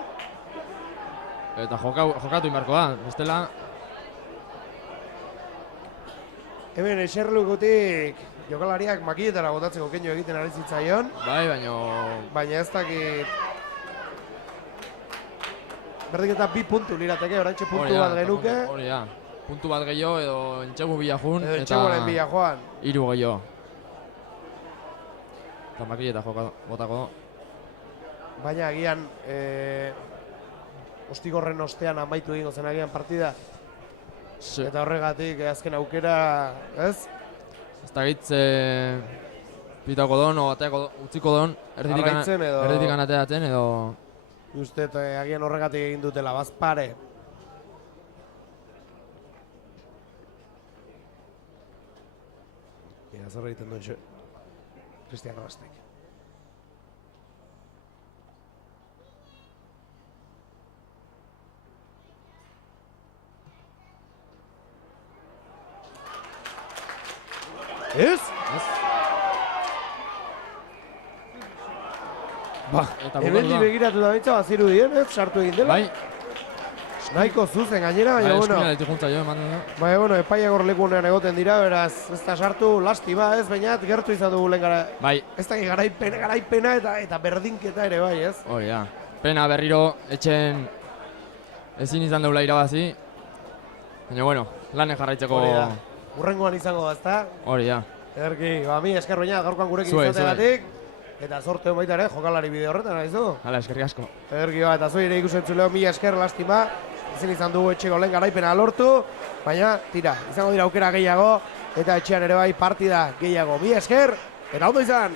Eta jokatu inbarko da, bestela. Hemen eserlukutik jokalariak makiletara botatzeko keinu egiten ari zitzaion. Bai, baina ez dakit. Berdiketa 2 puntu lirateke, oraintxe puntu bat genuke. Hori da, puntu bat gehiago edo entxegu bila jun. Edo entxeguaren bila joan. 3 gehiago. Eta makileta botako. Baina agian, Ostigorren ostean amaitu egingo zen agian partida. Eta horregatik azken aukera, ez? Ez da gitz pitako don, o ateako utziko don, erditikan ateatzen edo... Uste, agian horregatik egin dutela, bazpare. Zer egiten duen Cristiano Bastek. Ez? Hemendik begiratu da bintza, baziru dien, ez? Sartu egin dela. Bai. Nahiko zuzen gainera, baina bueno. Eskuina ditu juntza jo, ematen da. Baina bueno, epaiak hor lekunean egoten dira, beraz, ez da sartu, lastima ez, bainat, gertu izan dugu lehen gara. Bai. Ez da garaipena eta berdinketa ere bai, ez? Hori da. Pena berriro etxen ezin izan deula irabazi. Baina bueno, lanen jarraitzeko... Hori da. Urrengoan izango da, ezta? Hori da. Ederki, mi esker baina gaurkoan gurekin izateagatik. Eta sorteo baita ere, jokalari bideo horretan, nahizu? Hala, eskerrik asko. Ederki, eta zoi ere ikusentzuleo, mi esker lastima. Ezin izan dugu etxeko lehen garaipena lortu. Baina, tira, izango dira aukera gehiago. Eta etxean ere bai partida gehiago. Mi esker, eta ondo izan!